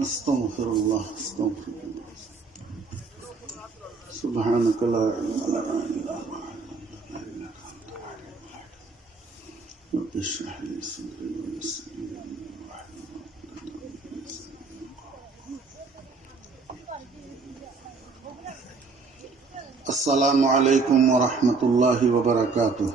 अस्तगफिरुल्लाह सुब्हानक ला इल्मा लना इल्ला मा अल्लमतना इन्नका अंतल अलीमुल हकीम रब्बि इश्रह ली सदरी व यस्सिर ली अमरी वाहलुल उक़दतम मिन लिसानी यफ़क़हू क़ौली। अस्सलामु अलैकुम व रहमतुल्लाहि व बरकातुहू।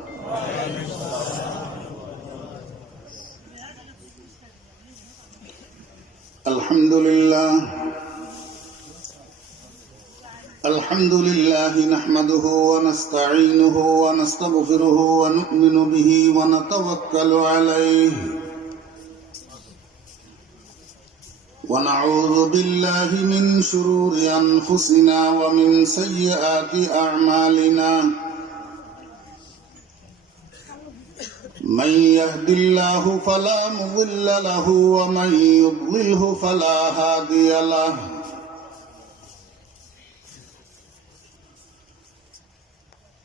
अल्हम्दुलिल्लाह नहमदुहु व नस्तईनुहु व नस्तगफिरुहु व नु'मिनु बिही व नतवक्कलु अलैहि व नऊज़ु बिल्लाहि मिन शुरूरि अनफुसिना व मिन सय्यिआति अअमालिना। मन यहदिल्लाहु फला मुदिल्ल लहु व मन युद्लिलहु फला हादिय लहु।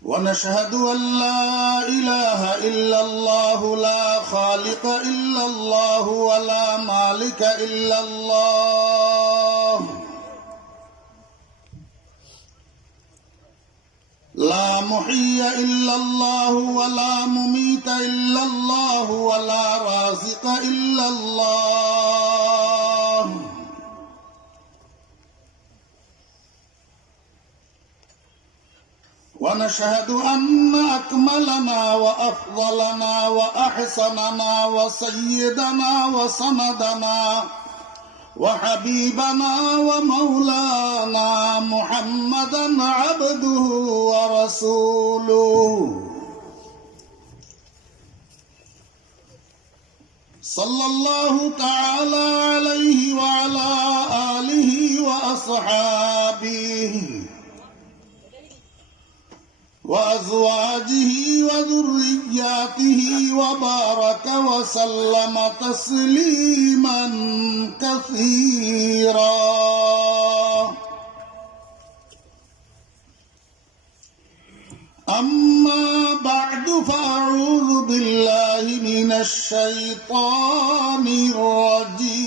ونشهد أن لا إله إلا الله لا خالق إلا الله ولا مالك إلا الله لا محيي إلا الله ولا مميت إلا الله ولا رازق إلا الله ونشهد أن أكملنا وأفضلنا وأحسننا وسيدنا وسندنا وحبيبنا ومولانا محمدا عبده ورسوله صلى الله تعالى عليه وعلى آله وأصحابه وأزواجه وذرياته وبارك وسلم تسليما كثيرا. أما بعد فأعوذ بالله من الشيطان الرجيم.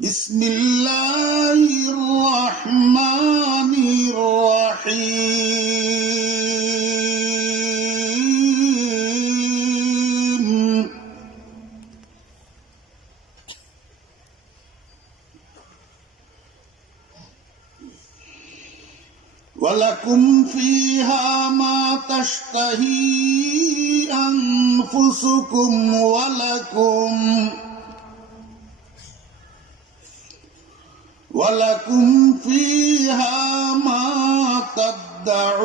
بسم الله الرحمن الرحيم. ولكم فيها ما تشتهي أنفسكم ولكم فيها ما تدعون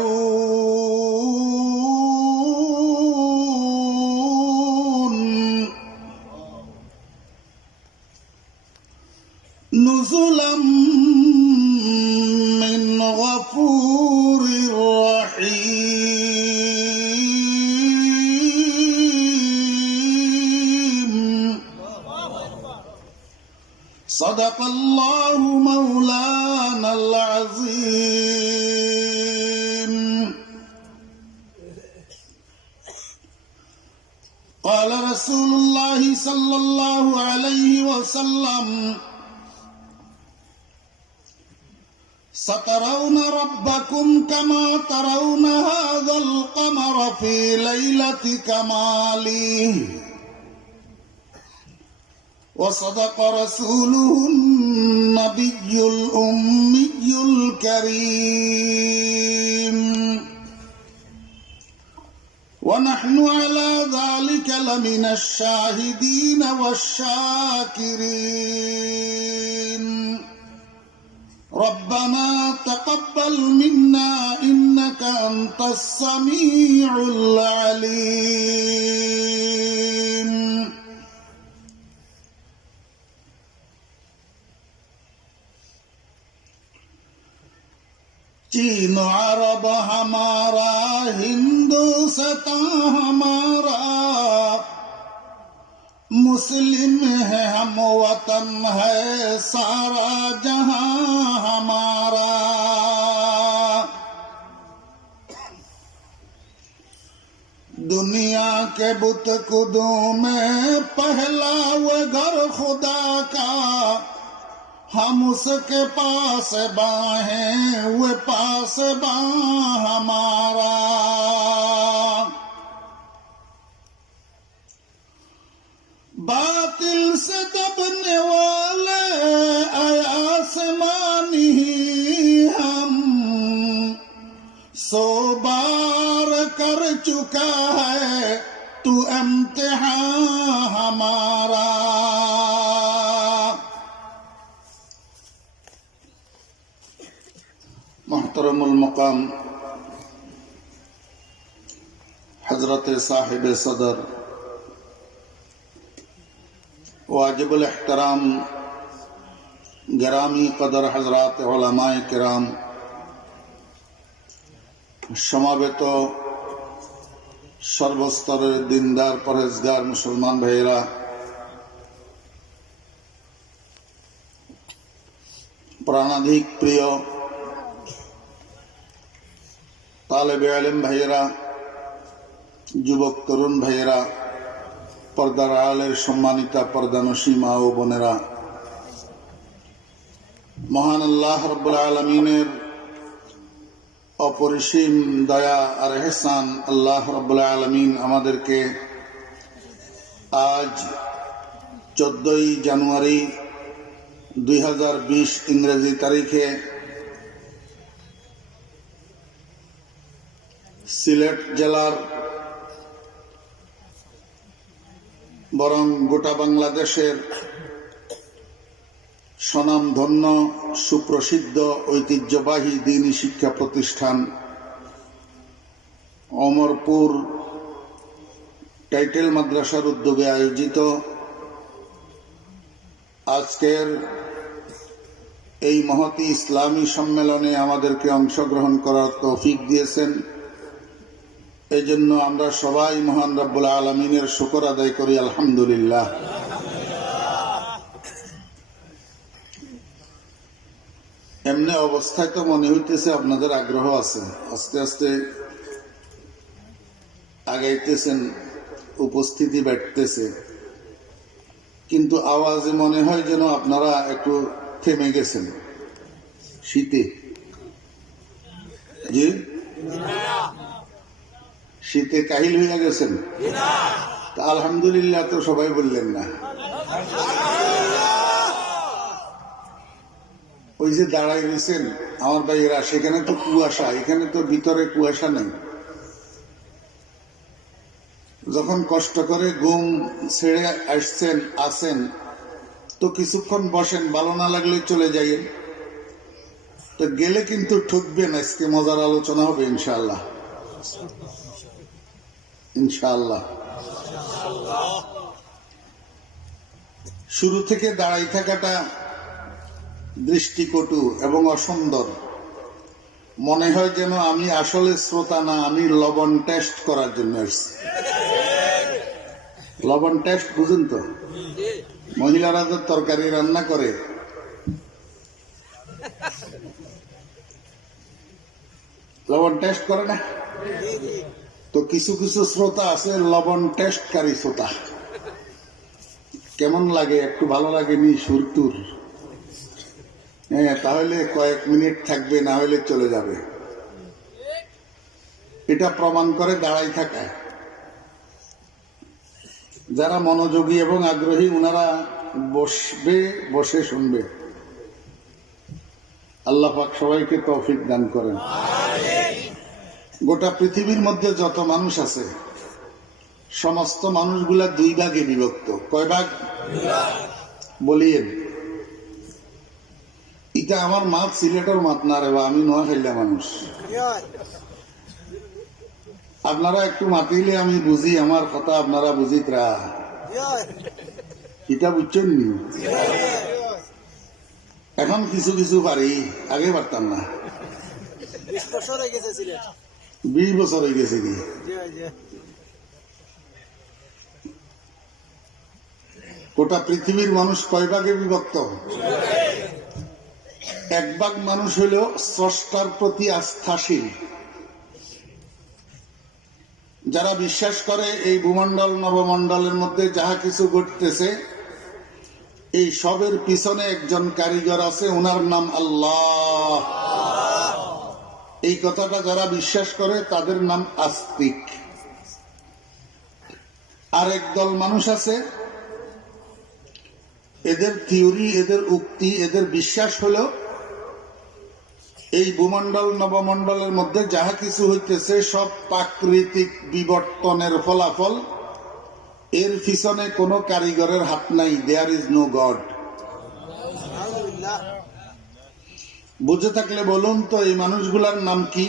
نزلا من غفور رحيم. صدق الله مولانا العظيم. قال رسول الله صلى الله عليه وسلم سترون ربكم كما ترون هذا القمر في ليلة كماله. وصدق رسوله النبي الأمي الكريم. ونحن على ذلك لمن الشاهدين والشاكرين. ربنا تقبل منا إنك أنت السميع العليم. चीन अरब हमारा, हिंदुस्तान हमारा, मुस्लिम है हम वतन है सारा जहां हमारा। दुनिया के बुत कुदों में पहला वो घर खुदा का, हम उसके पास बाहें वो पास बा हमारा। बातिल से दबने वाले आसमानी हम, 100 बार कर चुका है तू इम्तिहान हमारा। मोहतरमुल मकाम हजरत साहिब सदर वाजिबुल एहतराम गिरामी कदर हजरात उलमाए किराम, समावेत सर्वस्तरेर दिनदार परहेजगार मुसलमान भाईरा, प्राणाधिक प्रिय तालिबे इल्म भाईरा, যুবক তরুণ ভাইয়েরা, পর্দার আড়ালের সম্মানিতা পর্দানশী মা ও বোনেরা, মহান আল্লাহ রাব্বুল আলামিনের অপরিসীম দয়া আর ইহসান, আল্লাহ রাব্বুল আলামিন আমাদেরকে আজ 14ই জানুয়ারি 2020 ইংরেজি তারিখে সিলেট জেলার বরং গোটা বাংলাদেশের স্বনামধন্য সুপ্রসিদ্ধ ঐতিহ্যবাহী দ্বীনি শিক্ষা প্রতিষ্ঠান অমরপুর টাইটেল মাদ্রাসার উদ্যোগে আয়োজিত আজকের এই মহতী ইসলামী সম্মেলনে আমাদেরকে অংশগ্রহণ করার তৌফিক দিয়েছেন। এজন্য আমরা সবাই মহান রব্বুল আলামিনের শুকর আদায় করি, আলহামদুলিল্লাহ। এমনি অবস্থায় তো মনে হইতেছে আপনাদের আগ্রহ আছে, আস্তে আস্তে আগাইতেছেন, উপস্থিতি বাড়তেছে, কিন্তু আওয়াজে মনে হয় যেন আপনারা একটু থেমে গেছেন শীতে। জি, শীতে কাহিল হয়ে গেছেন? আলহামদুলিল্লাহ তো সবাই বললেন না। ওই যে দাঁড়াই রয়েছেন আমার ভাইয়েরা, সেখানে তো কুয়াশা, এখানে তো ভিতরে কুয়াশা নেই। যখন কষ্ট করে ঘুম ছেড়ে আসেন তো কিছুক্ষণ বসেন, ভালো না লাগলে চলে যাইয়েন। তো গেলে কিন্তু ঠকবেন, আজকে মজার আলোচনা হবে ইনশাআল্লাহ, ইনশাআল্লাহ। শুরু থেকে দাঁড়াই থাকাটা দৃষ্টিকটু এবং অসুন্দর মনে হয়, যেন আমি আসলে শ্রোতা না, আমি লবণ টেস্ট করার জন্য এসেছি। লবণ টেস্ট বুঝুন তো? মহিলারা তো তরকারি রান্না করে, লবণ টেস্ট করে না? তো কিছু কিছু শ্রোতা আছে লবণ টেস্টকারী শ্রোতা। কেমন লাগে? একটু ভালো লাগেনি সুরতুর? হ্যাঁ, তাহলে কয়েক মিনিট থাকবে, না হলে চলে যাবে। এটা প্রমাণ করে দাঁড়াই থাকা। যারা মনোযোগী এবং আগ্রহী ওনারা বসবে, বসে শুনবে। আল্লাহ পাক সবাইকে তৌফিক দান করেন। গোটা পৃথিবীর মধ্যে যত মানুষ আছে সমস্ত মানুষগুলা 2 ভাগে বিভক্ত। কয় ভাগ বলিয়েন? এটা আমার মাত সিলেটের মাত না রে, আমি নোয়াখালীর মানুষ। আপনারা একটু মাতিলে আমি বুঝি, আমার কথা আপনারা বুঝিত রা, এটা বুঝছেন নি? এখন কিছু কিছু পারি, আগে পারতাম না। 20 বছর হয়ে গেছে কি? গোটা পৃথিবীর মানুষ কয় ভাগে বিভক্ত? 1 ভাগ মানুষ হইল স্রষ্টার প্রতি আস্থাশীল, যারা বিশ্বাস করে এই ভূমণ্ডল নবমণ্ডলের মধ্যে যাহা কিছু ঘটতেছে এই সবের পিছনে একজন কারিগর আছে, ওনার নাম আল্লাহ। এই কথাটা যারা বিশ্বাস করে তাদের নাম আস্তিক। আর একদল মানুষ আছে, এদের থিওরি, এদের উক্তি, এদের বিশ্বাস হলো এই ভূমণ্ডল নবমণ্ডলের মধ্যে যাহা কিছু হইতেছে সব প্রাকৃতিক বিবর্তনের ফলাফল, এর পিছনে কোনো কারিগরের হাত নাই। There is no god. বুঝে থাকলে বলুন তো এই মানুষগুলার নাম কি?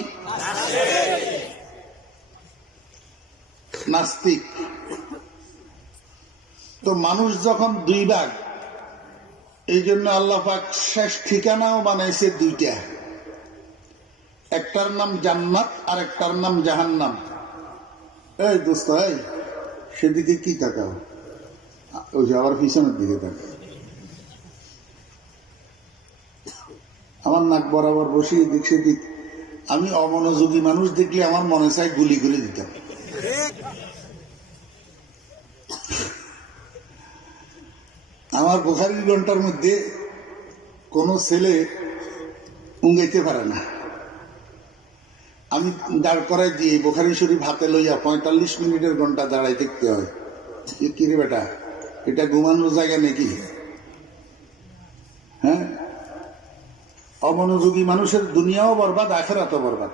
নাস্তিক। তো মানুষ যখন দুই ভাগ, এই জন্য আল্লাহ পাক শেষ ঠিকানাও বানাইছে দুইটা, একটার নাম জান্নাত আর একটার নাম জাহান্নাম। এই দোস্ত, এই সেদিকে কি তাকাও? ওই যে আবার পিছনের দিকে তাকাও। আমার নাক বরাবর বসিয়ে দিক সেদিক। আমি অমনোযোগী মানুষ দেখলে আমার মনে চাই গুলি করে দিতাম। আমার বুখারীর ঘন্টার মধ্যে কোন ছেলে উঙ্গাইতে পারে না। আমি দাঁড় করাই দিয়ে বুখারী শরীফ হাতে লইয়া 45 মিনিটের ঘন্টা দাঁড়াই দেখতে হয়। কি রে বেটা, এটা ঘুমানোর জায়গা নাকি? হ্যাঁ, অমনোযোগী মানুষের দুনিয়াও বরবাদ, আখিরাতও বরবাদ।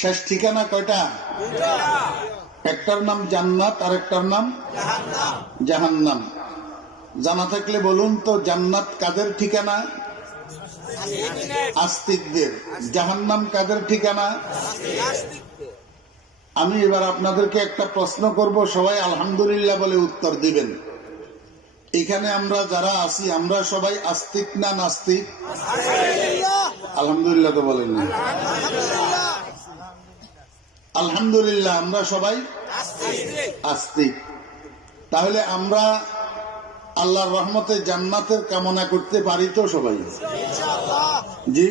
শেষ ঠিকানা কয়টা? একটার নাম জান্নাত আর একটার নাম জাহান্নাম। জানা থাকলে বলুন তো জান্নাত কাদের ঠিকানা? আস্তিকদের। জাহান্নাম কাদের ঠিকানা? আমি এবার আপনাদেরকে একটা প্রশ্ন করব, সবাই আলহামদুলিল্লাহ বলে উত্তর দিবেন। এখানে আমরা যারা আছি আমরা সবাই আস্তিক না নাস্তিক? আলহামদুলিল্লাহ তো বলেন না। আলহামদুলিল্লাহ আমরা সবাই আস্তিক। তাহলে আমরা আল্লাহর রহমতে জান্নাতের কামনা করতে পারি তো সবাই? জি,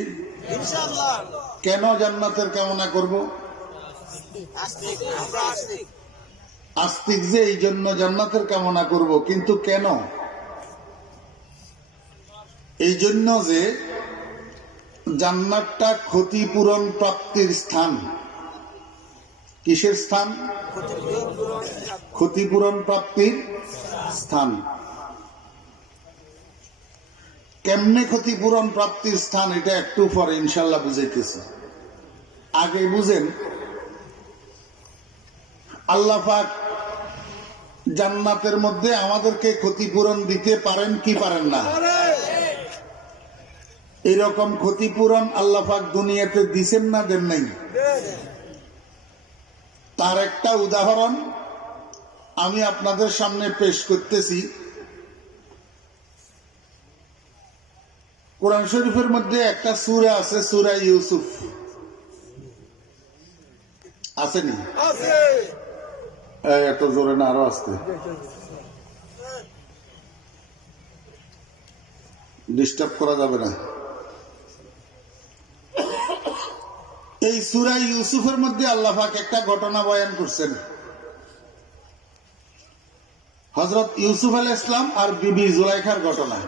কেন জান্নাতের কামনা করব? আস্তিক যে এই জন্য জান্নাতের কামনা করব। কিন্তু কেন? এই জন্য যে জান্নাতটা ক্ষতিপূরণ প্রাপ্তির স্থান। কিসের স্থান? ক্ষতিপূরণ প্রাপ্তির স্থান। কেমনে ক্ষতিপূরণ প্রাপ্তির স্থান এটা একটু পরে ইনশাল্লাহ বুঝাইতেছি। আগে বুঝেন, আল্লাহ পাক জান্নাতের মধ্যে আমাদেরকে ক্ষতিপূরণ দিতে পারেন কি পারেন না? এরকম ক্ষতিপূরণ আল্লাহ পাক দুনিয়াতে দিছেন না দেন নাই? তার একটা উদাহরণ আমি আপনাদের সামনে পেশ করতেছি। কোরআন শরীফের মধ্যে একটা সূরা আছে, সূরা ইউসুফ। আসেনি? এত জোরে না, আরো আসতে। ডিস্টার্ব করা যাবে না। এই সূরা ইউসুফের মধ্যে আল্লাহ পাক একটা ঘটনা বয়ান করছেন। হযরত ইউসুফ আলাইহিস সালাম আর বিবি জুলাইখার ঘটনা।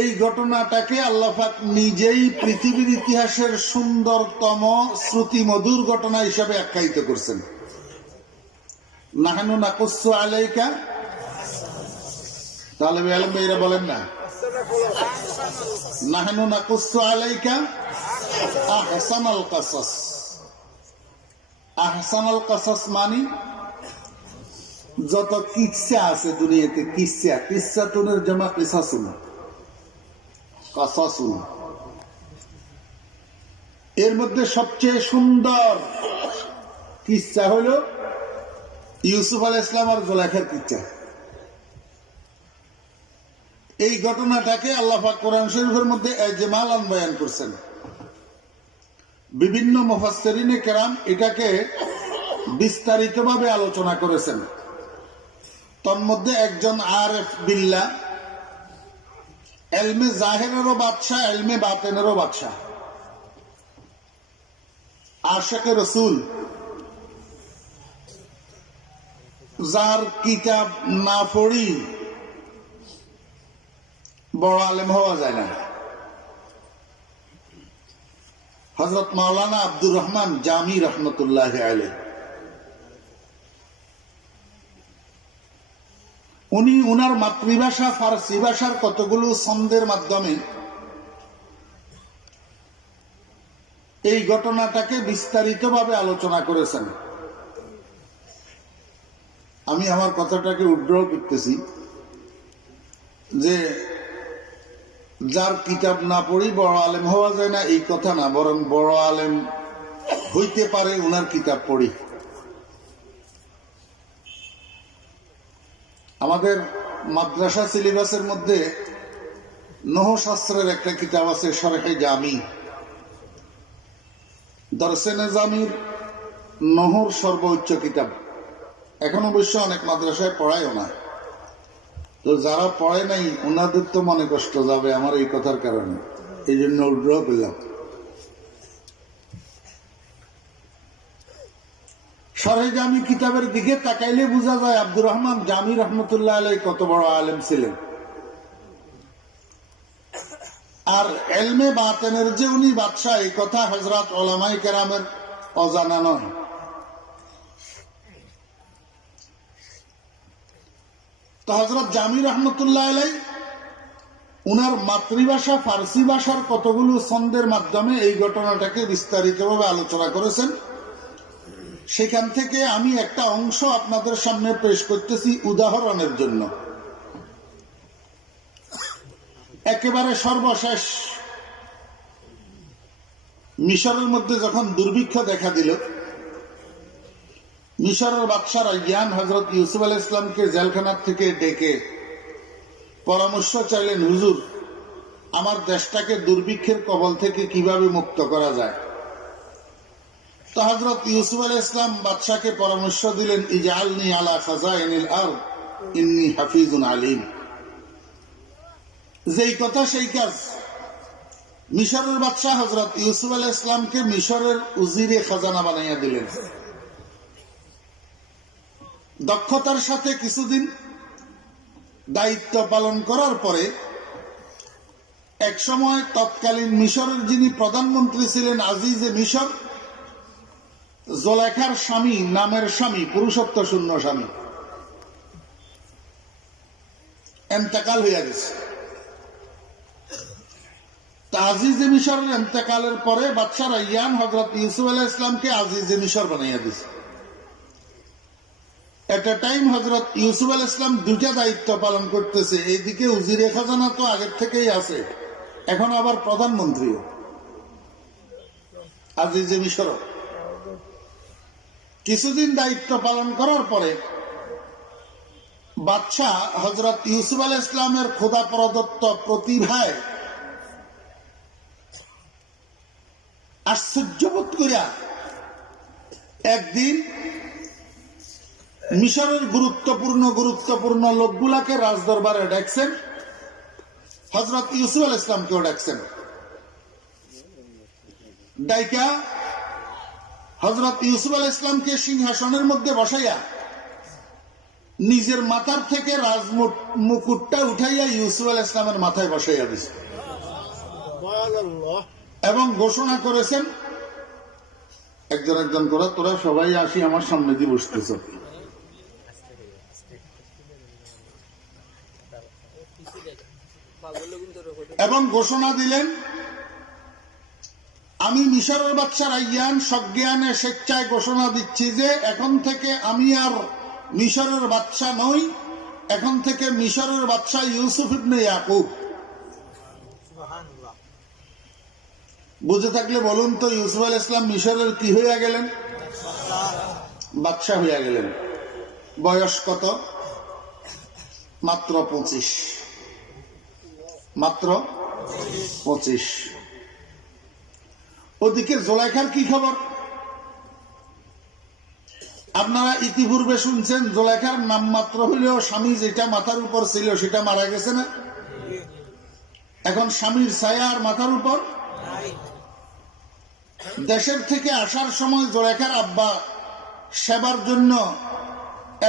এই ঘটনাটাকে আল্লাহ পাক নিজেই পৃথিবীর ইতিহাসের সুন্দরতম শ্রুতিমধুর ঘটনা হিসাবে আখ্যায়িত করছেন। নাহনু নাকুসু আলাইকা, তাহলে আলেম ভাইরা বলেন না, নাহনু নাকুসু আলাইকা আহসানাল কাসাস। আহসানাল কাসাস মানে যত কিসসা আছে দুনিয়াতে, কিসসাতুনের জামা কিসাসুন, কাসাসুন। এর মধ্যে সবচেয়ে সুন্দর কিসসা হলো ইউসুফ আলাইহিস সালাম আর জুলাইখার কিসসা। এই ঘটনাটাকে আল্লাহ পাক কোরআন শরীফের মধ্যে ইজমালান বয়ান করছেন। বিভিন্ন মুফাসসিরিনে কেরাম এটাকে বিস্তারিতভাবে আলোচনা করেছেন। তন্মধ্যে একজন আরিফ বিল্লাহ এলমে জাহেরেরও বাদশাহ, এলমে বাতেনেরও বাদশাহ, আশিকে রসুল, যার কিতাব না পড়ি বড় আলেম হওয়া যায় না। হযরত মাওলানা আব্দুর রহমান জামি রহমতুল্লাহ আলাইহি, উনি উনার মাতৃভাষা ফার্সি ভাষার কতগুলো ছন্দের মাধ্যমে এই ঘটনাটাকে বিস্তারিতভাবে আলোচনা করেছেন। আমি আমার কথাটাকে উদ্গ্রহ করতেছি যে যার কিতাব না পড়ি বড় আলেম হওয়া যায় না, এই কথা না, বরং বড় আলেম হইতে পারে উনার কিতাব পড়ি। আমাদের মাদ্রাসা সিলেবাসের মধ্যে নহু শাস্ত্রের একটা কিতাব আছে, শরহে জামি, দরসে নিজামির নহর সর্বোচ্চ কিতাব। এখন অবশ্য অনেক মাদ্রাসায় পড়ায়ও না, তো যারা পড়ে নাই ওনাদের তো মনে কষ্ট যাবে আমার এই কথার কারণে, এই জন্য উদ্গ্রহ করলাম। শরহে জামি কিতাবের দিকে তাকাইলে বোঝা যায় আব্দুর রহমান জামি রহমতুল্লাহ আলাইহি কত বড় আলেম ছিলেন। আর এলমে বাতেনের যে উনি বাদশাহ, এই কথা হযরত উলামায়ে কেরামের অজানা নয়। তো হযরত জামি রহমতুল্লাহ আলাইহি উনার মাতৃভাষা ফার্সি ভাষার কতগুলো ছন্দের মাধ্যমে এই ঘটনাটাকে বিস্তারিতভাবে আলোচনা করেছেন। সেখান থেকে আমি একটা অংশ আপনাদের সামনে পেশ করতেছি উদাহরণের জন্য। একেবারে সর্বশেষ মিশরের মধ্যে যখন দুর্ভিক্ষ দেখা দিল, মিশরের বাদশাহ রায়্যান হযরত ইউসুফ আলাইহিস সালামকে জেলখানার থেকে ডেকে পরামর্শ চাইলেন, হুজুর আমার দেশটাকে দুর্ভিক্ষের কবল থেকে কিভাবে মুক্ত করা যায়। তো হযরত ইউসুফ আলাইহিস সালাম বাদশাকে পরামর্শ দিলেন, ইজআলনি আলা খাযাইনিল আরদ ইন্নী হাফিজুন আলীম। যেই কথা সেই কাজ। মিশরের বাদশাহ হযরত ইউসুফ আলাইহিস সালামকে মিশরের উজিরে খাজানা বানাইয়া দিলেন। দক্ষতার সাথে কিছুদিন দায়িত্ব পালন করার পরে এক সময় তৎকালীন মিশরের যিনি প্রধানমন্ত্রী ছিলেন আজিজে মিশর, জোলেখার স্বামী নামের স্বামী, পুরুষত্ব শূন্য স্বামী, এন্তেকাল হইয়া গেছে। আজিজে মিশরের এন্তেকালের পরে বাদশাহ রায়্যান হযরত ইউসুফ আলাইহিস সালামকে আজিজে মিশর বানাইয়া দিয়েছে। এট এ টাইম হযরত ইউসুফ আলাইহিস সালাম দুইটা দায়িত্ব পালন করতেছে। এইদিকে উজিরে খাজানা তো আগের থেকেই আছে, এখন আবার প্রধানমন্ত্রীও আজিজে মিশর। কিছুদিন দায়িত্ব পালন করার পরে বাদশাহ হযরত ইউসুফ আলাইহিস সালামের খোদা প্রদত্ত প্রতিভায় আশ্চর্যবোধ করিয়া একদিন মিশরের গুরুত্বপূর্ণ লোকগুলাকে রাজদরবারে ডাকছেন, হযরত ইউসুফ আলাইহিস সালামকেও ডাকছেন। ডাইকা হযরত ইউসুফ আলাইহিস সালামকে সিংহাসনের মধ্যে বসাইয়া নিজের মাথার থেকে মুকুটটা উঠাইয়া ইউসুফ আলাইহিস সালামের মাথায় বসাইয়া দিয়েছে এবং ঘোষণা করেছেন, একজন একজন করে তোরা সবাই আসি আমার সামনে দিয়ে বসতেছ। এবং ঘোষণা দিলেন, আমি মিশরের বাদশা রায়্যান সজ্ঞানে স্বেচ্ছায় ঘোষণা দিচ্ছি যে এখন থেকে আমি আর মিশরের বাদশা নই, এখন থেকে মিশরের বাদশা ইউসুফ ইবনে ইয়াকুব। বুঝে থাকলে বলুন তো, ইউসুফ আলাইহিস সালাম মিশরের কি হইয়া গেলেন? বাদশা হইয়া গেলেন। বয়স কত? মাত্র 25। মাত্র 25। ওদিকে জোলাইখার কি খবর? আপনারা ইতিপূর্বে শুনছেন জোলাইখার নাম মাত্র হইলেও স্বামী যেটা মাথার উপর ছিল সেটা মারা গেছে না? এখন স্বামীর ছায়া আর মাথার উপর। দেশের থেকে আসার সময় জোলেখার আব্বা সেবার জন্য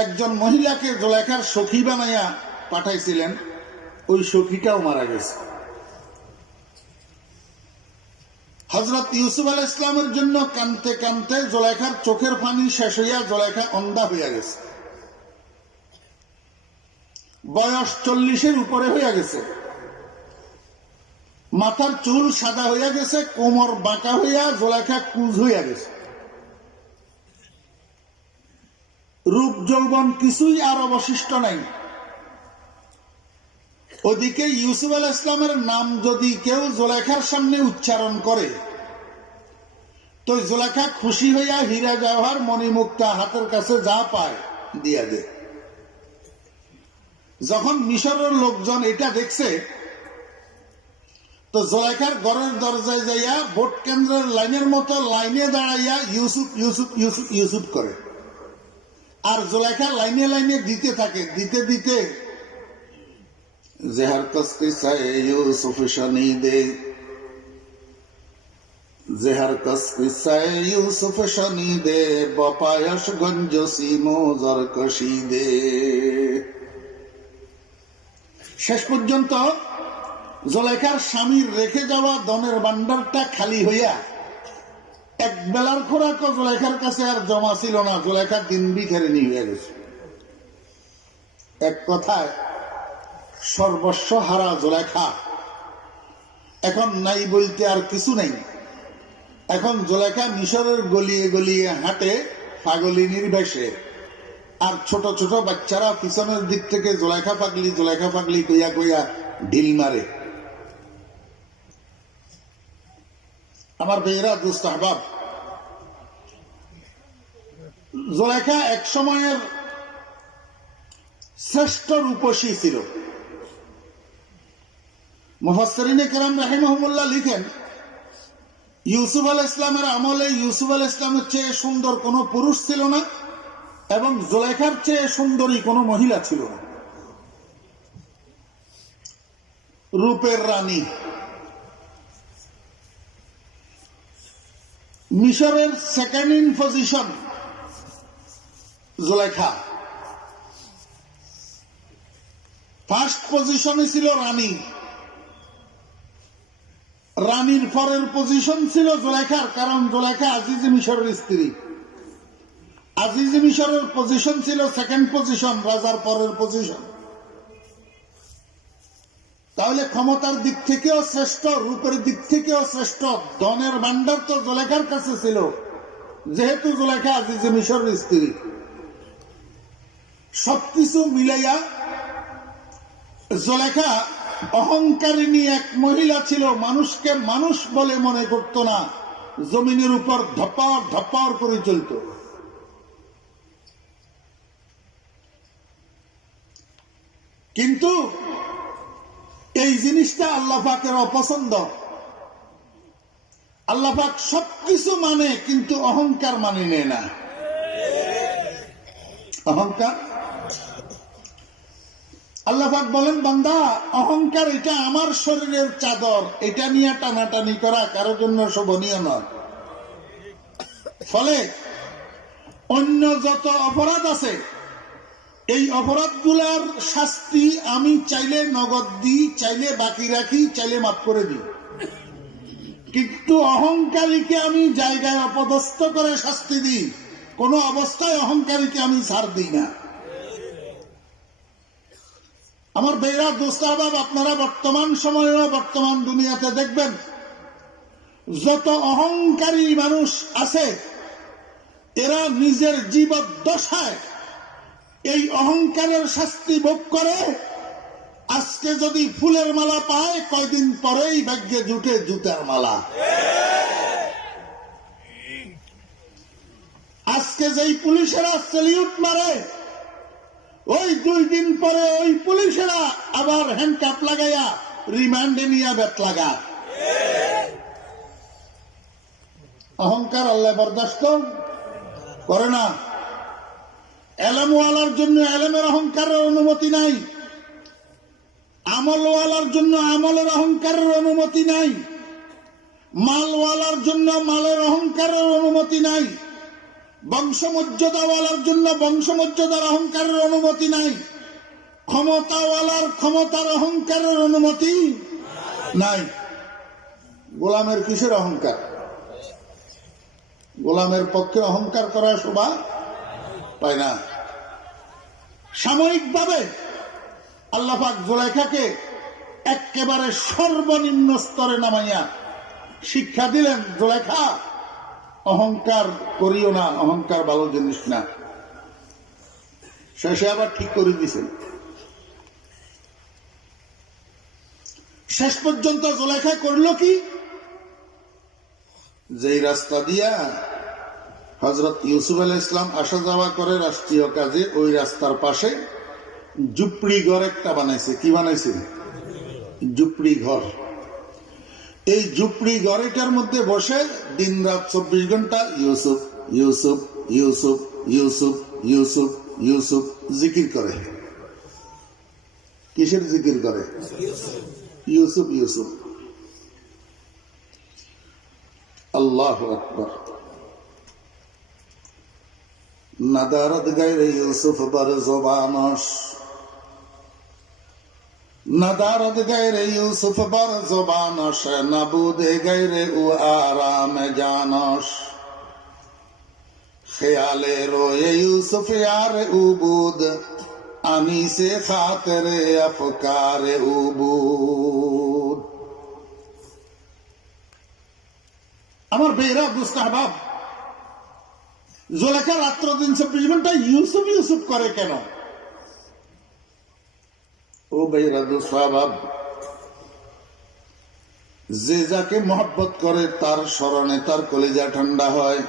একজন মহিলাকে জোলেখার সখী বানাইয়া পাঠাইছিলেন, ওই সখীটাও মারা গেছে। হযরত ইউসুফ আলাইহিস সালামের জন্য কানতে কানতে জোলেখার চোখের পানি শেষ হইয়া জোলেখা অন্ধা হইয়া গেছে। বয়স 40-এর উপরে হইয়া গেছে। মাথার চুল সাদা হইয়া গেছে, কোমর বাঁকা হইয়া জোলেখা কুঁজ হইয়া গেছে। রূপ যৌবন কিছুই আর অবশিষ্ট নাই। ওদিকে ইউসুফ আলাইহিস সালামের নাম যদি কেউ জোলেখার সামনে উচ্চারণ করে তো জোলেখা খুশি হইয়া হীরা জওহর মণিমুক্তা হাতের কাছে যা পায় দিয়া দেয়। যখন মিশরের লোকজন এটা দেখছে তো জোলেখার ঘরের দরজায় যাইয়া ভোট কেন্দ্রের লাইনের মতো লাইনে দাঁড়াইয়া ইউসুফ ইউসুফ ইউসুফ ইউসুফ করে, আর জোলেখা লাইনে লাইনে দিতে থাকে। দিতে দিতে জেহার কসকিসায় ইউসুফ শনিদে, জেহার কসকিসায় ইউসুফ শনিদে, বপায়স গঞ্জ সিমোজর কশিদে। শেষ পর্যন্ত জোলেখার স্বামীর রেখে যাওয়া ধনের ভান্ডারটা খালি হইয়া এক বেলার খোরাক জোলেখার কাছে আর জমা ছিল না। জোলেখা দিন ভিখারিনী হয়ে গেছে। এক কথায় সর্বস্ব হারা জোলেখা। এখন নাই বলতে আর কিছু নেই। এখন জোলেখা মিশরের গলিয়ে গলিয়ে হাঁটে পাগলিনীর বেশে, আর ছোট ছোট বাচ্চারা পিছনের দিক থেকে জোলেখা পাগলি কইয়া কইয়া ঢিল মারে। আমার বেয়েরা দোস্ত আহবাব, জোলেখা এক সময়ের শ্রেষ্ঠ রূপসী ছিল। মুফাসসিরিনে কেরাম রাহিমাহুমুল্লাহ লিখেন, ইউসুফ আলাইহিস সালামের আমলে ইউসুফ আলাইহিস সালামের চেয়ে সুন্দর কোন পুরুষ ছিল না, এবং জোলেখার চেয়ে সুন্দরী কোন মহিলা ছিল না। রূপের রানী। মিশরের second in position Zulekha, first পজিশনে ছিল রানী। রানীর পরের পজিশন ছিল জোলেখার, কারণ জোলেখা আজিজে মিশরের স্ত্রী। আজিজে মিশরের পজিশন ছিল সেকেন্ড পজিশন, রাজার পরের পজিশন। তাহলে ক্ষমতার দিক থেকেও শ্রেষ্ঠ, রূপের দিক থেকেও শ্রেষ্ঠ। ধনের ভান্ডার তো জোলেখার কাছে ছিল, যেহেতু জোলেখা আজিজে মিশরের স্ত্রী। সবকিছু মিলাইয়া জোলেখা অহংকারিণী এক মহিলা ছিল। মানুষকে মানুষ বলে মনে করত না, জমিনের উপর ধপার ধপার করে চলত। কিন্তু এই জিনিসটা আল্লাহ পাকের অপছন্দ। আল্লাহ পাক সবকিছু মানে, কিন্তু অহংকার মানে নেয় না। অহংকার, আল্লাহ পাক বলেন, বান্দা অহংকার এটা আমার শরীরের চাদর, এটা নিয়ে টানাটানি করা কারোর জন্য শোভনীয় নয়। ফলে অন্য যত অপরাধ আছে, এই অপরাধগুলার শাস্তি আমি চাইলে নগদ দিই, চাইলে বাকি রাখি, চাইলে মাফ করে দিই। কিন্তু অহংকারীকে আমি জায়গায় অপদস্থ করে শাস্তি দিই, কোন অবস্থায় অহংকারীকে আমি ছাড় দিই না। আমার বেরা দোস্ত আহবাব, আপনারা বর্তমান সময়েও বর্তমান দুনিয়াতে দেখবেন যত অহংকারী মানুষ আছে, এরা নিজের জীবদ্দশায় এই অহংকারের শাস্তি ভোগ করে। আজকে যদি ফুলের মালা পায়, কয়দিন পরেই ভাগ্যে জুটে জুতার মালা। আজকে যেই পুলিশেরা সেলিউট মারে, ওই 2 দিন পরে ওই পুলিশেরা আবার হ্যান্ডকাপ লাগাইয়া রিমান্ডে নিয়ে বেত লাগায়। অহংকার আল্লাহ বরদাস্ত করে না। এলেমওয়ালার জন্য এলেমের অহংকারের অনুমতি নাই। আমলওয়ালার জন্য আমলের অহংকারের অনুমতি নাই, মালওয়ালার জন্য মালের অহংকারের অনুমতি নাই, বংশমর্যাদাওয়ালার জন্য বংশমর্যাদার অহংকারের অনুমতি নাই, ক্ষমতাওয়ালার ক্ষমতার অহংকারের অনুমতি নাই। গোলামের কিসের অহংকার? গোলামের পক্ষে অহংকার করা শোভা পায় না। সাময়িকভাবে আল্লাহ পাক জুলাইখাকে একেবারে সর্বনিম্ন স্তরে নামাইয়া শিক্ষা দিলেন, জুলাইখা অহংকার করিও না, অহংকার ভালো জিনিস না। শেষে আবার ঠিক করে দিয়েছেন। শেষ পর্যন্ত জুলাইখা করলো কি, যেই রাস্তা দিয়া হযরত ইউসুফ আলাইহিস সালাম আসা যাওয়া করে রাষ্ট্রীয় কাজে, ওই রাস্তার পাশে ঝুপড়ি ঘর একটা বানাইছে। কি বানাইছে? ঝুপড়ি ঘর। এই ঝুপড়ি ঘরটার মধ্যে বসে দিন রাত 24 ঘন্টা ইউসুফ ইউসুফ ইউসুফ ইউসুফ ইউসুফ ইউসুফ জিকির করে। কিসের জিকির করে? ইউসুফ ইউসুফ। আল্লাহু আকবার। নাদারত গায়রে ইউসুফ বার জবানশ, নাদারত গায়রে ইউসুফ বার জবানশ, নাবুদে গায়রে ও আরাম জানশ, খেয়ালে রোয়ে ইউসুফ यार उबूद, आनी से खातरे अफकार उबूद। আমার বেরা মুস্তাহবাব, জুলাইখা রাত্র দিন 24 ঘন্টা ইউসুফ ইউসুফ করে কেন? ও বেরা মুস্তাহবাব, যে যাকে মহব্বত করে তার স্মরণে তার কলিজা ঠান্ডা হয়।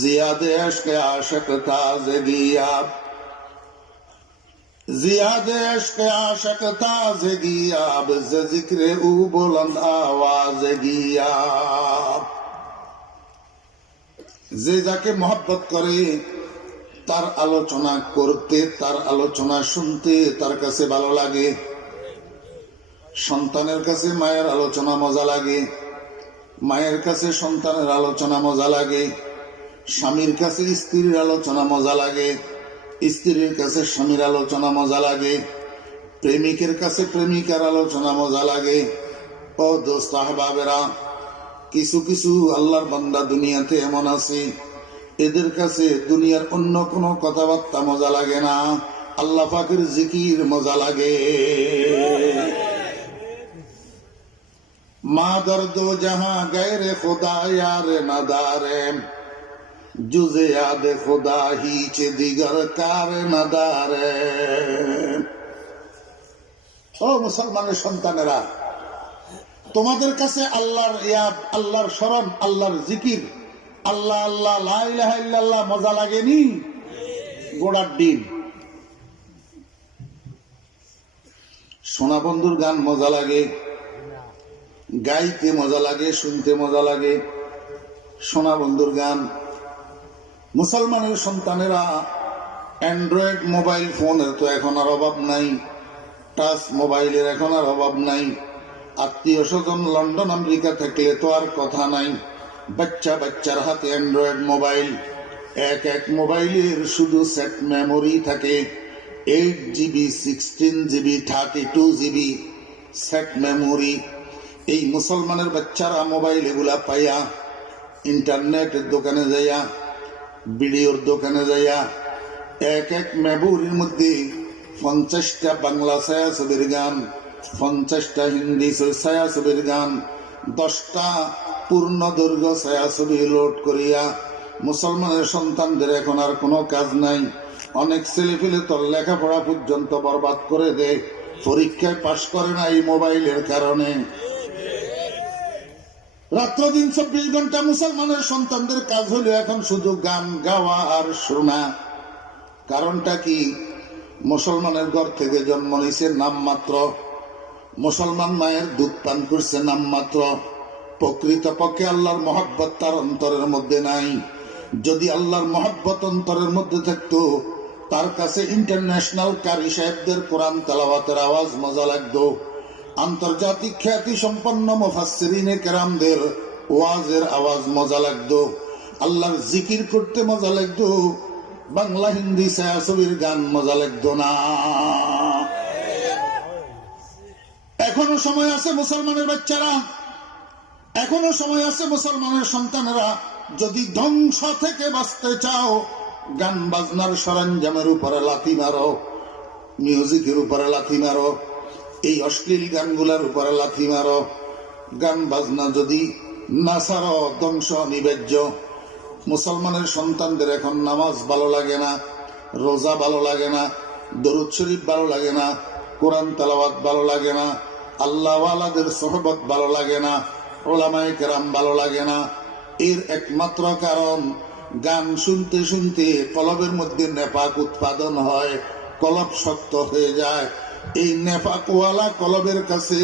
জিয়াদে আশকে আশক তাজগি আব, জিয়াদে আশকে আশক তাজগি আব, জিক্রে উ বুলন্দ আওয়াজগি আব। যে যাকে মহব্বত করে তার আলোচনা করতে, তার আলোচনা শুনতে তার কাছে ভালো লাগে। সন্তানের কাছে মায়ের আলোচনা মজা লাগে, মায়ের কাছে সন্তানের আলোচনা মজা লাগে, স্বামীর কাছে স্ত্রীর আলোচনা মজা লাগে, স্ত্রীর কাছে স্বামীর আলোচনা মজা লাগে, প্রেমিকের কাছে প্রেমিকার আলোচনা মজা লাগে। ও দোস্ত আহবাবেরা, কিছু কিছু আল্লাহর বান্দা দুনিয়াতে এমন আছে, এদের কাছে দুনিয়ার অন্য কোনো কথাবার্তা মজা লাগে না, আল্লাহ পাকের জিকির মজা লাগে। মা দর্দো জাহাঁ গায়রে খুদা यार নাদারে, जुजे याद खुदा ही चे दिगर कार नादारे। ও মুসলমানের সন্তানেরা, তোমাদের কাছে আল্লাহর ইয়াদ, আল্লাহর স্মরণ, আল্লাহর জিকির, আল্লাহ আল্লাহ লা ইলাহা ইল্লাল্লাহ মজা লাগেনি? গোড়ার ডিম। সোনা বন্ধুর গান মজা লাগে, গাইতে মজা লাগে, শুনতে মজা লাগে। সোনা বন্ধুর গান। মুসলমানের সন্তানেরা, অ্যান্ড্রয়েড মোবাইল ফোনের তো এখন আর অভাব নাই, টাচ মোবাইলের এখন আর অভাব নাই। আত্মীয় স্বজন লন্ডন আমেরিকা থাকলে তো আর কথা নাই। বাচ্চা বাচ্চার হাতে অ্যান্ড্রয়েড মোবাইল, এক এক মোবাইলের শুধু সেট মেমোরি থাকে 8 GB, 16 GB, 32 GB set memory. এই মুসলমানের বাচ্চারা মোবাইল এগুলা পাইয়া ইন্টারনেটের দোকানে যাইয়া, ভিডিওর দোকানে যাইয়া এক এক মেমোরির মধ্যে 50টা বাংলা ছায়াছবির গান, 50টা হিন্দি ছায়াছবির গান, 10টা পূর্ণ দৈর্ঘ্য ছায়াছবি লোড করিয়া মুসলমানের সন্তানদের এখন আর কোনো কাজ নাই। অনেক ছেলে পেলে তো লেখাপড়া পর্যন্ত বরবাদ করে দেয়, পরীক্ষায় পাশ করে না এই মোবাইলের কারণে। রাত্র দিন 24 ঘন্টা মুসলমানের সন্তানদের কাজ হলো এখন শুধু গান গাওয়া আর শোনা। কারণটা কি? মুসলমানের ঘর থেকে জন্ম নিয়েছে নামমাত্র, মুসলমান মায়ের দুধ পান করছে নামমাত্র, প্রকৃতপক্ষে আল্লাহর মহব্বত তার অন্তরের মধ্যে নাই। যদি আল্লাহর মহব্বত অন্তরের মধ্যে থাকতো তার কাছে ইন্টারন্যাশনাল কারি সাহেবদের কোরআন তেলাওয়াতের আওয়াজ মজা লাগতো, আন্তর্জাতিক খ্যাতি সম্পন্ন মুফাসসিরিনে কেরামদের ওয়াজের আওয়াজ মজা লাগতো, আল্লাহর জিকির করতে মজা লাগতো, বাংলা হিন্দি ছায়াছবির গান মজা লাগতো না। এখনো সময় আছে মুসলমানের বাচ্চারা, এখনো সময় আছে মুসলমানের সন্তানেরা, যদি ধ্বংস থেকে বাঁচতে চাও গান বাজনার সরঞ্জামের উপরে লাথি মারো, মিউজিকের উপরে লাথি মারো, এই অশ্লীল গানগুলার উপরে লাথি মারো। গান বাজনা যদি না ছাড়ো ধ্বংস নিবেজ্য। মুসলমানের সন্তানদের এখন নামাজ ভালো লাগে না, রোজা ভালো লাগে না, দরুদ শরীফ ভালো লাগে না, কোরআন তেলাওয়াত ভালো লাগে না, আল্লাহ ওয়ালাদের সোহবত ভালো লাগে না, ওলামায়ে কেরাম ভালো লাগে না। এর একমাত্র কারণ গান শুনতে শুনতে কলবের মধ্যে নেফাক উৎপাদন হয়, কলব শক্ত হয়ে যায়। এই নেফাকওয়ালা কলবের কাছে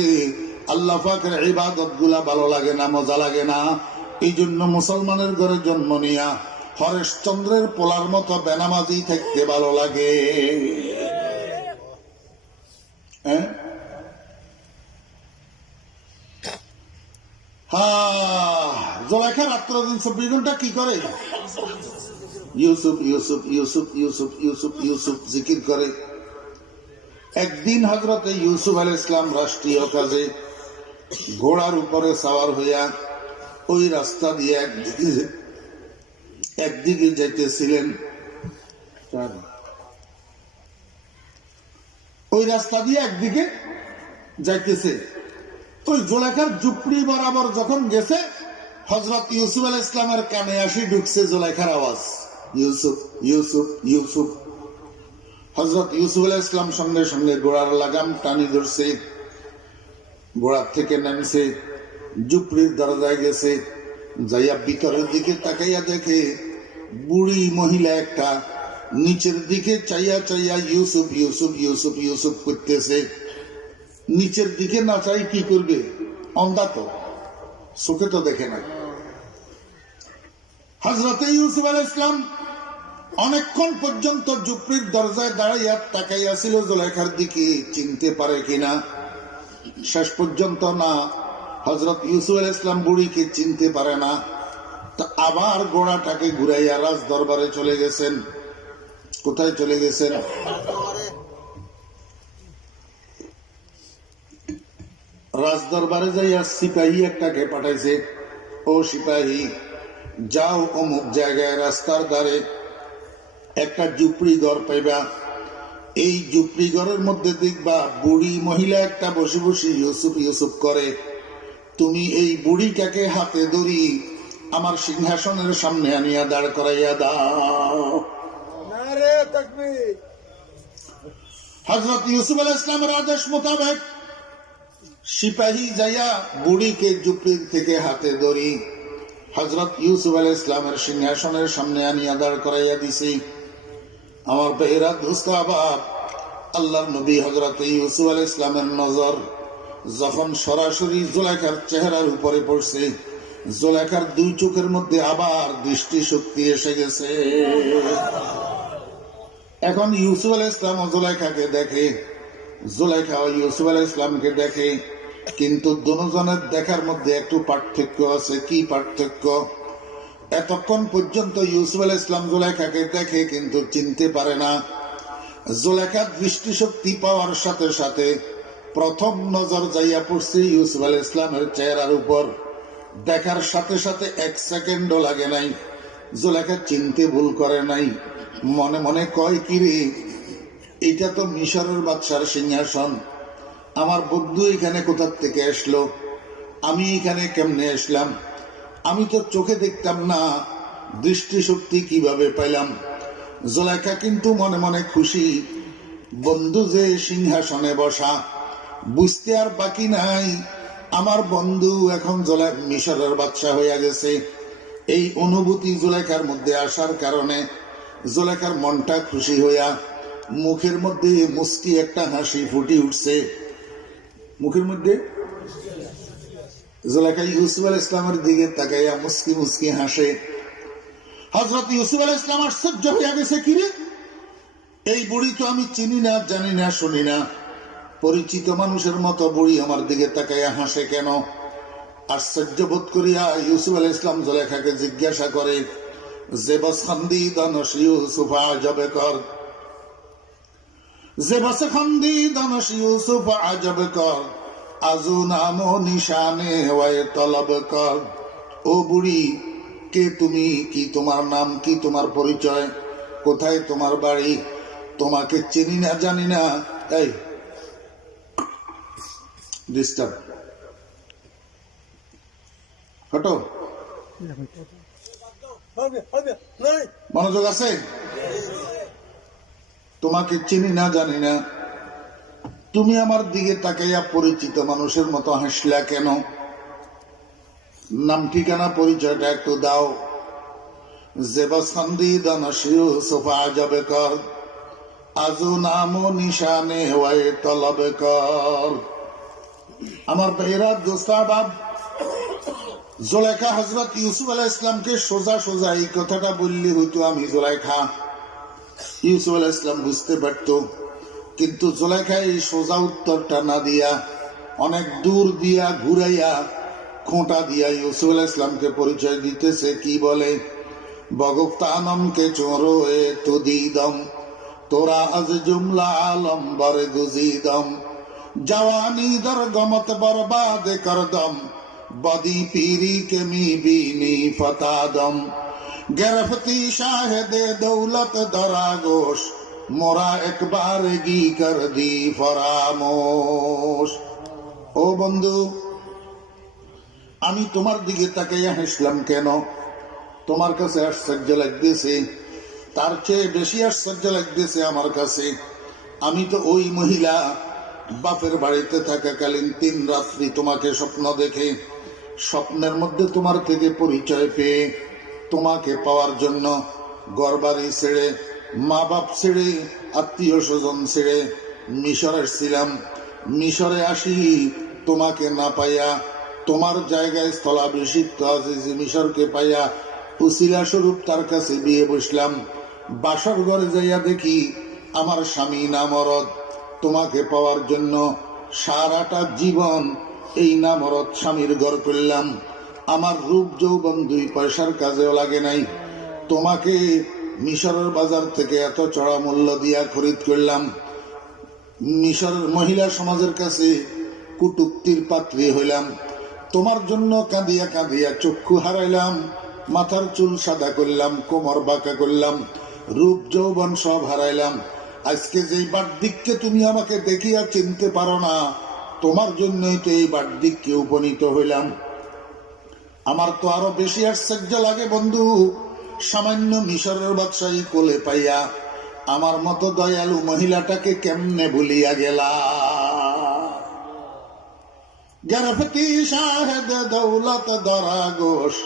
আল্লাহ পাকের ইবাদত গুলা ভালো লাগে না, মজা লাগে না। এই জন্য মুসলমানের ঘরে জন্ম নিয়া হরেশচন্দ্রের পোলার মতো বেনামাজি থাকতে ভালো লাগে। জোলাইখা রাত্র দিন 24 ঘন্টা কি করে? ইউসুফ ইউসুফ ইউসুফ ইউসুফ ইউসুফ ইউসুফ জিকির করে। একদিন হযরতে ইউসুফ আলাইহিস সালাম রাষ্ট্রীয় কাজে ঘোড়ার উপরে সওয়ার হইয়া ওই রাস্তা দিয়ে একদিকে যাইতেছিলেন। ওই রাস্তা দিয়ে একদিকে যাইতেছে। ওই জোলাইখার ঝুপড়ি বরাবর যখন গেছে, হযরত ইউসুফ আলাইহিস সালামের কানে আসি ঢুকছে জোলাইখার আওয়াজ, ইউসুফ ইউসুফ ইউসুফ। হযরত ইউসুফ আলাইহিস সালাম সঙ্গে সঙ্গে ঘোড়ার লাগাম টানি ধরছে, ঘোড়ার থেকে নামছে, ঝুপড়ির দরজায় গেছে, যাইয়া ভিতরের দিকে তাকাইয়া দেখে বুড়ি মহিলা একটা নিচের দিকে চাইয়া চাইয়া ইউসুফ ইউসুফ ইউসুফ ইউসুফ করতেছে। নিচের দিকে না চাই কি করবে? অন্ধা তো, চোখে তো দেখে না। হযরতে ইউসুফ আলাইহিস সালাম অনেকক্ষণ পর্যন্ত ঝুপড়ির দরজায় দাঁড়াইয়া তাকাইয়া ছিল জোলাইখার দিকে, চিনতে পারে কিনা। শেষ পর্যন্ত না, হযরত ইউসুফ আলাইহিস সালাম বুড়িকে চিনতে পারে না। তো আবার ঘোড়াটাকে ঘুরাইয়া রাজ দরবারে চলে গেছেন। কোথায় চলে গেছেন? রাজ দরবারে যাইয়া সিপাহী একটাকে পাঠাইছে, ও সিপাহী, যাও অমুক জায়গায় রাস্তার ধারে একটা ঝুপড়ি ঘর পাইবা। এই ঝুপড়ি ঘরের মধ্যে দেখবা বুড়ি মহিলা একটা বসে বসে ইউসুফ ইউসুফ করে। তুমি এই বুড়িটাকে হাতে ধরি আমার সিংহাসনের সামনে আনিয়া দাঁড় করাইয়া দাও। হযরত ইউসুফ আলাইহিস সালামের আদেশ মোতাবেক সিপাহী যাইয়া বুড়িকে ঝুপড়ির থেকে হাতে ধরি হযরত ইউসুফ আলাইহিস সালামের সিংহাসনের সামনে আনিয়া দাঁড় করাইয়া দিছি। আমার ভাইরা দোস্ত আবাব, আল্লাহর নবী হযরত ইউসুফ আলাইহিস সালামের নজর যখন সরাসরি জোলাইখার চেহারার উপরে পড়ছে, জোলাইখার দুই চোখের মধ্যে আবার দৃষ্টি শক্তি এসে গেছে। এখন ইউসুফ আলাইহিস সালাম জোলাইখাকে দেখে, জোলাইখা ইউসুফ আলাইহিস সালামকে দেখে, কিন্তু দুজনের দেখার মধ্যে একটু পার্থক্য আছে। কি পার্থক্য? এতক্ষণ পর্যন্ত ইউসুফ আলাইহিস সালাম জোলাইখাকে দেখে কিন্তু চিনতে পারে না। জোলাইখার দৃষ্টিশক্তি পাওয়ার সাথে সাথে প্রথম নজর যাইয়া পড়ছে ইউসুফ আলাইহিস সালামের চেহারার উপর। দেখার সাথে সাথে এক সেকেন্ডও লাগে নাই, জোলাইখা চিনতে ভুল করে নাই। মনে মনে কয়, কি রে, এটা তো মিশরের বাদশার সিংহাসন, আমার বন্ধু এখানে কোথার থেকে আসলো, আমি এখানে কেমনে আসলাম, আমি তো চোখে দেখতাম না, দৃষ্টিশক্তি কিভাবে পাইলাম। জোলাইখা কিন্তু মনে মনে খুশি, বন্ধু যে সিংহাসনে বসা, বুঝতে আর বাকি নাই আমার বন্ধু এখন মিশরের বাদশা হইয়া গেছে। এই অনুভূতি জোলাইখার মধ্যে আসার কারণে জোলাইখার মনটা খুশি হইয়া মুখের মধ্যে মুস্কি একটা হাসি ফুটি উঠছে। মুখের মধ্যে জোলাইখা ইউসুফ আলাইহিস সালামের দিকে তাকাইয়া মুস্কি মুস্কি হাসে। হযরত ইউসুফ আলাইহিস সালাম আশ্চর্য হইয়া গেছে, কিরে এই বুড়ি তো আমি চিনি না, জানি না, শুনি না। পরিচিত মানুষের মতো বুড়ি আমার দিকে তাকাইয়া হাসে কেন? আশ্চর্য বোধ করিয়া ইউসুফ আলাইহিস সালাম জুলেখাকে জিজ্ঞাসা করে, যে বস খান্দি দানশ ইউসুফ আজবে কর, যে বস খান্দি দানশ ইউসুফ আজবে কর, আজু নাম নিশানে ওয়ায়ে তলব কর। ও বুড়ি, কে তুমি? কি তোমার নাম? কি তোমার পরিচয়? কোথায় তোমার বাড়ি? তোমাকে চিনি না, জানি না। এই ডিস্টার্ব, হটো, মনোযোগ আছে? তোমাকে চিনি না, জানি না। তুমি আমার দিকে তাকাইয়া পরিচিত মানুষের মতো হাসলা কেন? নাম ঠিকানা পরিচয়টা একটু দাও। জেবাসন্দি দানশিউ সোফা আজবে কর, আজু নাম নিশানে ওয়ায়ে তলব কর। আমার ভাইরা, দোস্তাবাব, জুলেখা হযরত ইউসুফ আলাইহিস সালামকে সোজা সোজা এই কথাটা বললে হইতো আমি জুলেখা। ইউসুফ আলাইহিস সালাম বুঝতে পারত, কিন্তু জুলেখা এই সোজা উত্তরটা না দিয়া অনেক দূর দিয়া ঘুরাইয়া খোঁটা দিয়া ইউসুফ আলাইহিস সালামকে পরিচয় দিতেছে। কি বলে? বগফতানম কে চোরো এ তুদিদম, তোরা আজ জুমলা আলম বরে গুজিদম, জওয়ানি দর গমত বরবাদ করদম, বদি পীরি কে মি বিনি ফতাদম, গরফতি শাহেদে দৌলত দরাগোশ, মোরা একবার গি কর দি ফরামোশ। ও বন্ধু, আমি তোমার দিকে তাকাইয়া হাসলাম কেন? তোমার কাছে আশ্চর্য লাগতেছে? তার চেয়ে বেশি আশ্চর্য লাগতেছে আমার কাছে। আমি তো ওই মহিলা, বাপের বাড়িতে থাকাকালীন 3 রাত্রি তোমাকে স্বপ্ন দেখে, স্বপ্নের মধ্যে তোমার থেকে পরিচয় পেয়ে, তোমাকে পাওয়ার জন্য ঘরবাড়ি ছেড়ে, মা বাপ ছেড়ে, আত্মীয় স্বজন ছেড়ে মিশরে ছিলাম। মিশরে আসি তোমাকে না পাইয়া, তোমার জায়গায় স্থলাভিষিক্ত আজিজি মিশরকে পাইয়া উসিলা স্বরূপ তার কাছে বিয়ে বসলাম। বাসর ঘরে যাইয়া দেখি আমার স্বামী নামরদ। তোমাকে পাওয়ার জন্য সারাটা জীবন এই নামরদ স্বামীর ঘর করলাম। আমার রূপ যৌবন 2 পয়সার কাজেও লাগে নাই। তোমাকে মিশরের বাজার থেকে এত চড়া মূল্য দিয়া খরিদ করলাম। মিশরের মহিলা সমাজের কাছে কুটুক্তির পাত্রী হইলাম। তোমার জন্য কাঁদিয়া কাঁদিয়া চক্ষু হারাইলাম, মাথার চুল সাদা করলাম, কোমর বাঁকা করলাম, রূপ যৌবন সব হারাইলাম। আজকে যেই বার্দিককে তুমি আমাকে দেখিয়া চিনতে পারো না, তোমার জন্যই তো এই বার্দিককে উপনীত হইলাম। আমার তো আরো বেশি আশ্চর্য লাগে বন্ধু, সামান্য মিশরের বাদশাহী কোলে পাইয়া আমার মতো দয়ালু মহিলাটাকে কেমনে ভুলিয়া গেলা। গরফতি শাহেদ দৌলত দরাগোশ,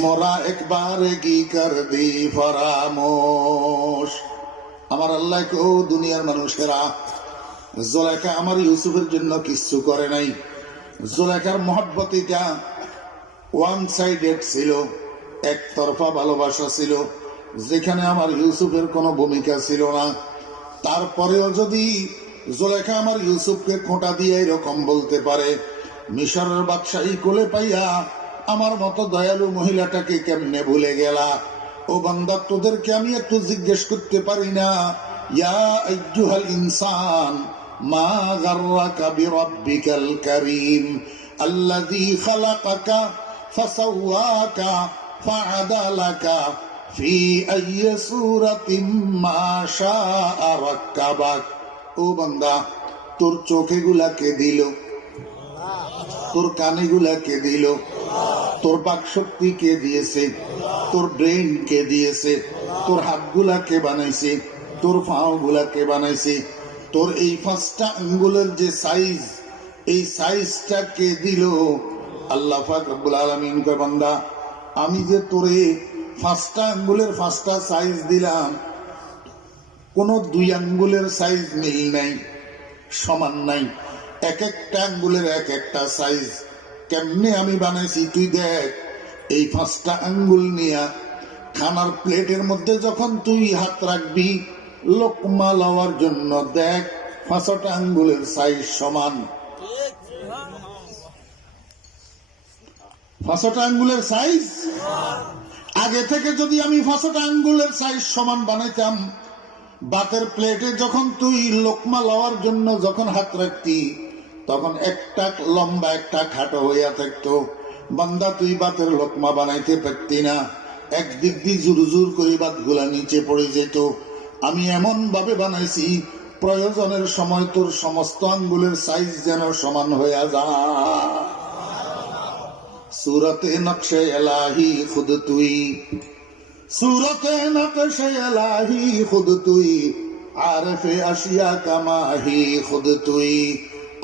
মোরা একবার কি কর দি ফরামোশ। আমার আল্লাহ ও দুনিয়ার মানুষেরা, জুলেখা আমার ইউসুফের জন্য কিচ্ছু করে নাই। জুলেখার মহব্বতিটা ওয়ান সাইডেড ছিল, একতরফা ভালোবাসা ছিল, যেখানে আমার ইউসুফের কোনো ভূমিকা ছিল না। তারপরেও যদি জুলেখা আমার ইউসুফকে খোঁটা দিয়ে এরকম বলতে পারে, মিশরের বাদশাহী কোলে পাইয়া আমার মতো দয়ালু মহিলাটাকে কেমনে ভুলে গেলা? ও বান্দা, তোদেরকে আমি একটু জিজ্ঞেস করতে পারি না? ইয়া আইয়ুহাল ইনসান মা গাররাকা বিরাব্বিকাল কারীম আল্লাযী খালাকাকা ফাসাওয়াকা ফাআদালাকা ফি আইয়ি সূরাতিন মা শাআ রাক্কাবাক। ও বান্দা, তোর চোখেগুলাকে দিল, তোর কানেগুলা কে দিল, তোর বাক শক্তি কে দিয়েছে, তোর ব্রেন কে দিয়েছে, তোর হাতগুলা কে বানাইছে, তোর পাও গুলা কে বানাইছে, তোর এই 5টা আঙ্গুলের যে সাইজ, এই সাইজটা কে দিল? আল্লাহ পাক রব্বুল আলামিন কয়, বান্দা, আমি যে তোরে 5টা আঙ্গুলের 5টা সাইজ দিলাম, কোন 2 আঙ্গুলের সাইজ মিল নাই, সমান নাই। এক একটা আঙ্গুলের এক একটা সাইজ। কেমনে আমি বানাইছি তুই দেখ। এই 5টা আঙ্গুল নিয়া খানার প্লেটের মধ্যে যখন তুই হাত রাখবি, লোকমা লওয়ার জন্য দেখ 5টা আঙ্গুলের সাইজ সমান। 5টা আঙ্গুলের সাইজ আগে থেকে যদি আমি 5টা আঙ্গুলের সাইজ সমান বানাইতাম, ভাতের প্লেটে যখন তুই লোকমা লওয়ার জন্য যখন হাত রাখতি, তখন একটা লম্বা একটা খাটো হইয়া থাকতো। বান্দা তুই ভাতের লোকমা বানাইতে পারতি না, একদিক দিয়ে জোর জোর করে ভাত গুলা নিচে পড়ে যেত। আমি এমন ভাবে বানাইছি প্রয়োজনের সময় তোর সমস্ত আঙ্গুলের সাইজ যেন সমান হইয়া যায়। सूरते नक्शे इलाही खुद तुई, सूरते नक्शे इलाही खुद तुई, आरिफे अशिया का माही खुद तुई।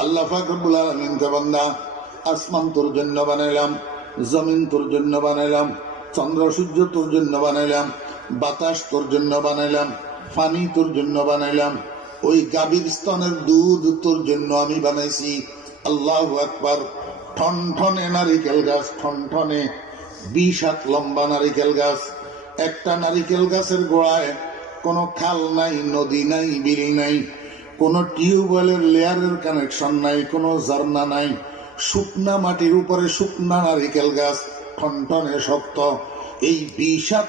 আল্লাহ পাক রব্বুল আলামিন কে বান্দা, আসমান তোর জন্য বানাইলাম, জমিন তোর জন্য বানাইলাম, চন্দ্র সূর্য তোর জন্য বানাইলাম, বাতাস তোর জন্য বানাইলাম, পানি তোর জন্য বানাইলাম, ওই গাভীর স্তনের দুধ তোর জন্য আমি বানাইছি। আল্লাহু আকবার। ঠনঠনে নারিকেল গাছ, ঠনঠনে 20 হাত লম্বা নারিকেল গাছ। একটা নারিকেল গাছের গোড়ায় কোনো খাল নাই, নদী নাই, বিল নাই, কোনো টিউবওয়েলের লেয়ারের কানেকশন নাই, কোনো ঝর্ণা নাই। শুকনা মাটির উপরে শুকনা নারিকেল গাছ, ঠনঠনে শক্ত। এই 20 হাত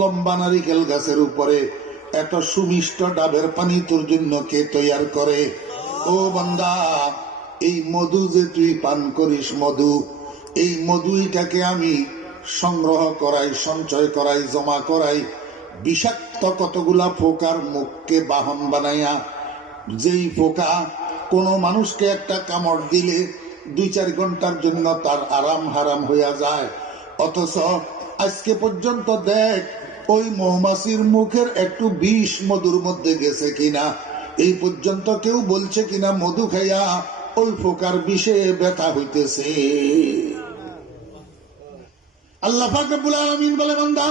লম্বা নারিকেল গাছের উপরে এত সুমিষ্ট ডাবের পানি তোর জন্য কে তৈয়ার করে? ও বান্দা, এই মধু যে তুই পান করিস, মধু, এই মধুইটাকে আমি সংগ্রহ করাই, সঞ্চয় করাই, জমা করাই বিষাক্ত কতগুলা পোকার মুখকে বাহন বানাইয়া। যেই পোকা কোনো মানুষকে একটা কামড় দিলে 2-4 ঘন্টার জন্য তার আরাম হারাম হইয়া যায়, অথচ আজকে পর্যন্ত দেখ ওই মৌমাছির মুখের একটু বিষ মধুর মধ্যে গেছে কিনা, এই পর্যন্ত কেউ বলছে কিনা মধু খাইয়া ওই পোকার বিষে ব্যথা হইতেছে। আল্লাহ পাক রব্বুল আলামিন বলে, বান্দা,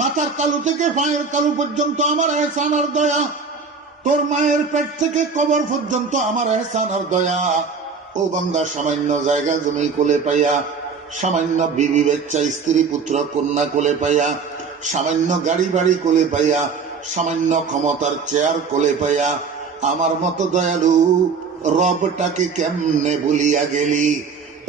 মাথার তালু থেকে পায়ের তালু পর্যন্ত আমার এহসান আর দয়া, তোর মায়ের পেট থেকে কবর পর্যন্ত আমার এহসান আর দয়া। ও বান্দা, সামান্য জায়গা জমি কোলে পাইয়া, সামান্য বিবি বাচ্চা স্ত্রী পুত্র কন্যা কোলে পাইয়া, সামান্য গাড়ি বাড়ি কোলে পাইয়া, সামান্য ক্ষমতার চেয়ার কোলে পাইয়া আমার মতো দয়ালু রবটাকে কেমনে ভুলিয়া গেলি?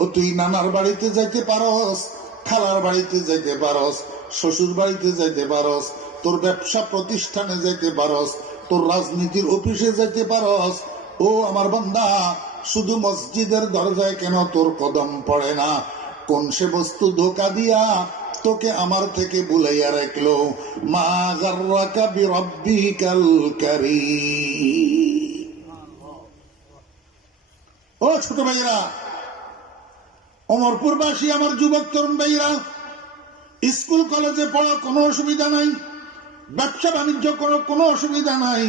ও তুই নানার বাড়িতে যাইতে পারস, খালার বাড়িতে যাইতে পারস, শ্বশুর বাড়িতে যাইতে পারস, তোর ব্যবসা প্রতিষ্ঠানে যাইতে পারস, তোর রাজনীতির অফিসে যাইতে পারস। ও আমার বান্দা, শুধু মসজিদের দরজায় কেন তোর কদম পড়ে না? কোন সে বস্তু ধোকা দিয়া তোকে আমার থেকে বুলাইয়া রাখলো? মা গাররাকা বিরাব্বিকাল কারীম। ও ছোট ভাইরা, অমরপুরবাসী আমার যুবক তরুণ ভাইরা, স্কুল কলেজে পড়া কোনো অসুবিধা নাই, ব্যবসা বাণিজ্য করো কোনো অসুবিধা নাই,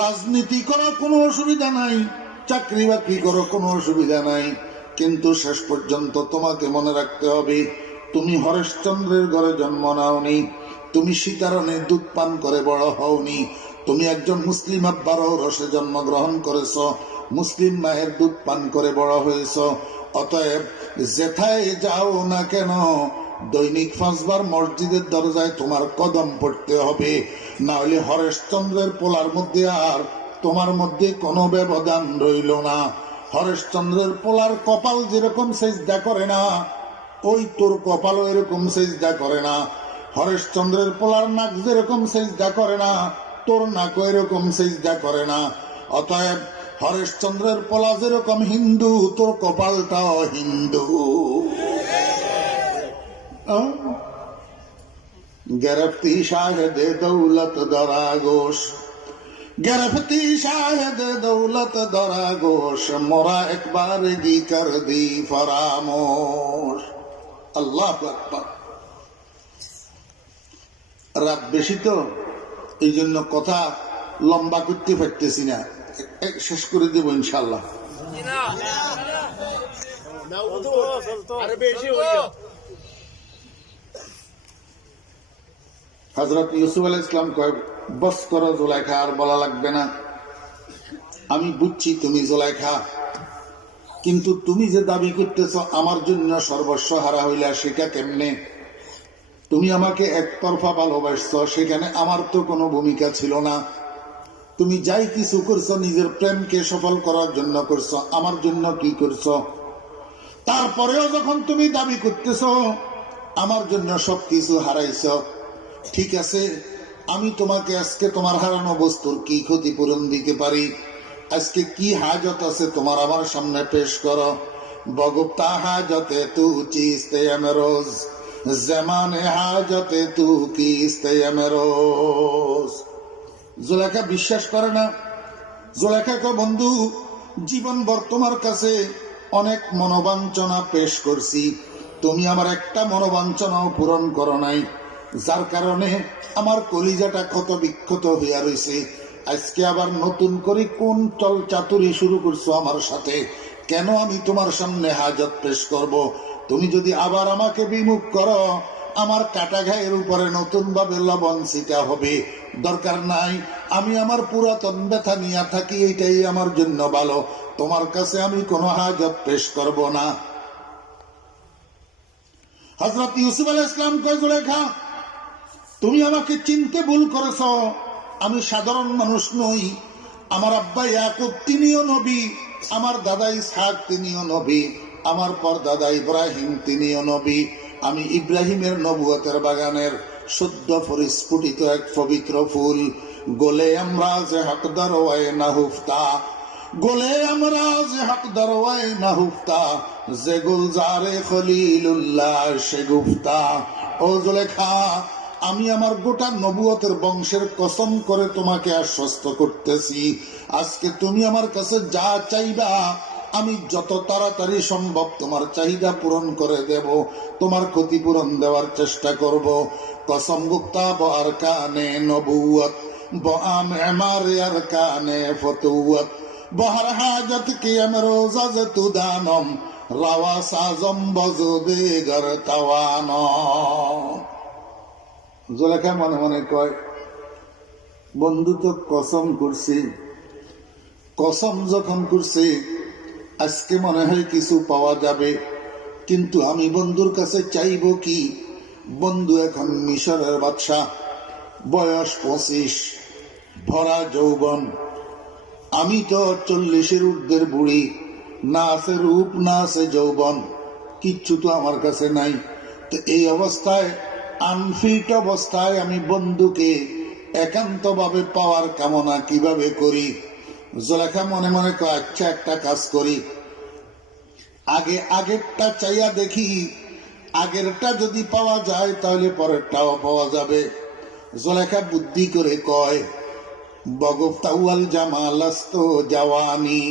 রাজনীতি করো কোনো অসুবিধা নাই, চাকরি বাকরি করো কোনো অসুবিধা নাই, কিন্তু শেষ পর্যন্ত তোমাকে মনে রাখতে হবে, তুমি হরেশচন্দ্রের ঘরে জন্ম নাওনি, তুমি সীতারণে দুধ পান করে বড় হওনি, তুমি একজন মুসলিম আব্বার রসে জন্মগ্রহণ করেছ, মুসলিম মায়ের দুধ পান করে বড় হয়েছ। অতএব যেথায় যাও না কেন দৈনিক 5 বার মসজিদের দরজায় তোমার কদম পড়তে হবে, না হলে হরেশচন্দ্রের পোলার মধ্যে আর তোমার মধ্যে কোনো ব্যবধান রইল না। হরেশচন্দ্রের পোলার কপাল যেরকম সেজদা করে না, ওই তোর কপালও এরকম সেজদা করে না। হরেশচন্দ্রের পোলার নাক যেরকম সেজদা করে না, তোর নাকও এরকম সেজদা করে না। অতএব হরেশচন্দ্রের পোলা যেরকম হিন্দু, তোর কপালটাও হিন্দু। গেরফতি শাহেদে দৌলত দরা ঘোষ, গেরফতি শাহেদে দৌলত দরা ঘোষ, মোরা একবার গি কর দি ফরামোশ। আল্লাহু আকবার। রাত বেশি তো, এই জন্য কথা লম্বা করতে পারতেছি না, শেষ করে দেব ইনশাল্লাহ। হযরত ইউসুফ আলাইহিস সালাম কয়, বস করো জুলাইখা, আর বলা লাগবে না, আমি বুঝছি তুমি জুলাইখা, কিন্তু তুমি যে দাবি করতেছ আমার জন্য সর্বস্ব হারা হইলা, সেটা কেমনে? তুমি আমাকে একতরফা ভালোবাসছো, সেখানে আমার তো কোনো ভূমিকা ছিল না। তুমি যাই কিছু করছো নিজের প্রেমকে সফল করার জন্য করছো, আমার জন্য কি করছো? তারপরেও যখন তুমি দাবি করতেছ আমার জন্য সবকিছু হারাইছ, ঠিক আছে, আমি তোমাকে আজকে তোমার হারানো বস্তুর কি ক্ষতিপূরণ দিতে পারি? আজকে কি হাজত আছে তোমার আমার সামনে পেশ করো। বগুপ্তা হাজতে তু চিস্তে রোজ, জমানে হাজতে তু কিস্তে রোজ। জুলেখা বিশ্বাস করে না। জুলেখা কো, বন্ধু, জীবনভর তোমার কাছে অনেক মনোবাঞ্ছনা পেশ করছি, তুমি আমার একটা মনোবাঞ্ছনাও পূরণ করো নাই, যার কারণে আমার কলিজাটা ক্ষত বিক্ষত হইয়া রয়েছে। আজকে আবার নতুন করে কোন চল চাতুরি শুরু করছো আমার সাথে? কেন আমি তোমার সামনে হাজত পেশ করব? তুমি যদি আবার আমাকে বিমুখ করো, আমার কাটা ঘায়ের উপরে নতুন ভাবে লবণ ছিটা হবে। দরকার নাই, আমি আমার পুরাতন ব্যথা নিয়ে থাকি, এটাই আমার জন্য ভালো। তোমার কাছে আমি কোনো হাজত পেশ করব না। হযরত ইউসুফ আলাইহিস সালাম কয়, জুলেখা, তুমি আমাকে চিনতে ভুল করেছ। আমি সাধারণ মানুষ নই। আমার আব্বা ইয়াকুব তিনিও নবী, আমার দাদা ইসহাক তিনিও নবী, আমার পরদাদা ইব্রাহিম তিনিও নবী। আমি ইব্রাহিমের নবুয়তের বাগানের শুদ্ধ পরিস্ফুটিত এক পবিত্র ফুল। গোলে আমরা যে হক দরওয়ায় না হুফতা, গোলে আমরা যে হক দরওয়ায় না হুফতা, যে গুলজারে খলিলুল্লাহ সে গুফতা। ও জুলেখা, আমি আমার গোটা নবুয়তের বংশের কসম করে তোমাকে আশ্বস্ত করতেছি, আজকে তুমি আমার কাছে যা চাইবা আমি যত তাড়াতাড়ি সম্ভব তোমার চাহিদা পূরণ করে দেব, তোমার ক্ষতিপূরণ দেওয়ার চেষ্টা করব। কসম গুপ্তা বার কানে নবুয়ত বাম আমার আর কানে ফতুয়ত, বহর হাজত কি আমরোজা তু দানম রাওয়া সাজম বজবে গর তাওয়ান। জুলেখা মনে মনে কয়, বন্ধু তো কসম করছি, কসম যখন করছি আজকে মনে হয় কিছু পাওয়া যাবে, কিন্তু আমি বন্ধুর কাছে চাইব কি? বন্ধু এখন মিশরের বাদশা, বয়স 25, ভরা যৌবন। আমি তো 40-এর ঊর্ধ্বের বুড়ি, না আছে রূপ না আছে যৌবন, কিচ্ছু তো আমার কাছে নাই। তো এই অবস্থায়, আনফিট অবস্থায় আমি বন্ধুকে একান্ত ভাবে পাওয়ার কামনা কিভাবে করি? জুলেখা মনে মনে কয়, আচ্ছা একটা কাজ করি, আগেরটা চাইয়া দেখি, আগেরটা যদি পাওয়া যায় তাহলে পরেরটাও পাওয়া যাবে। জুলেখা বুদ্ধি করে কয়, বগুফতাওয়াল জামালাস্ত জাওয়ানি,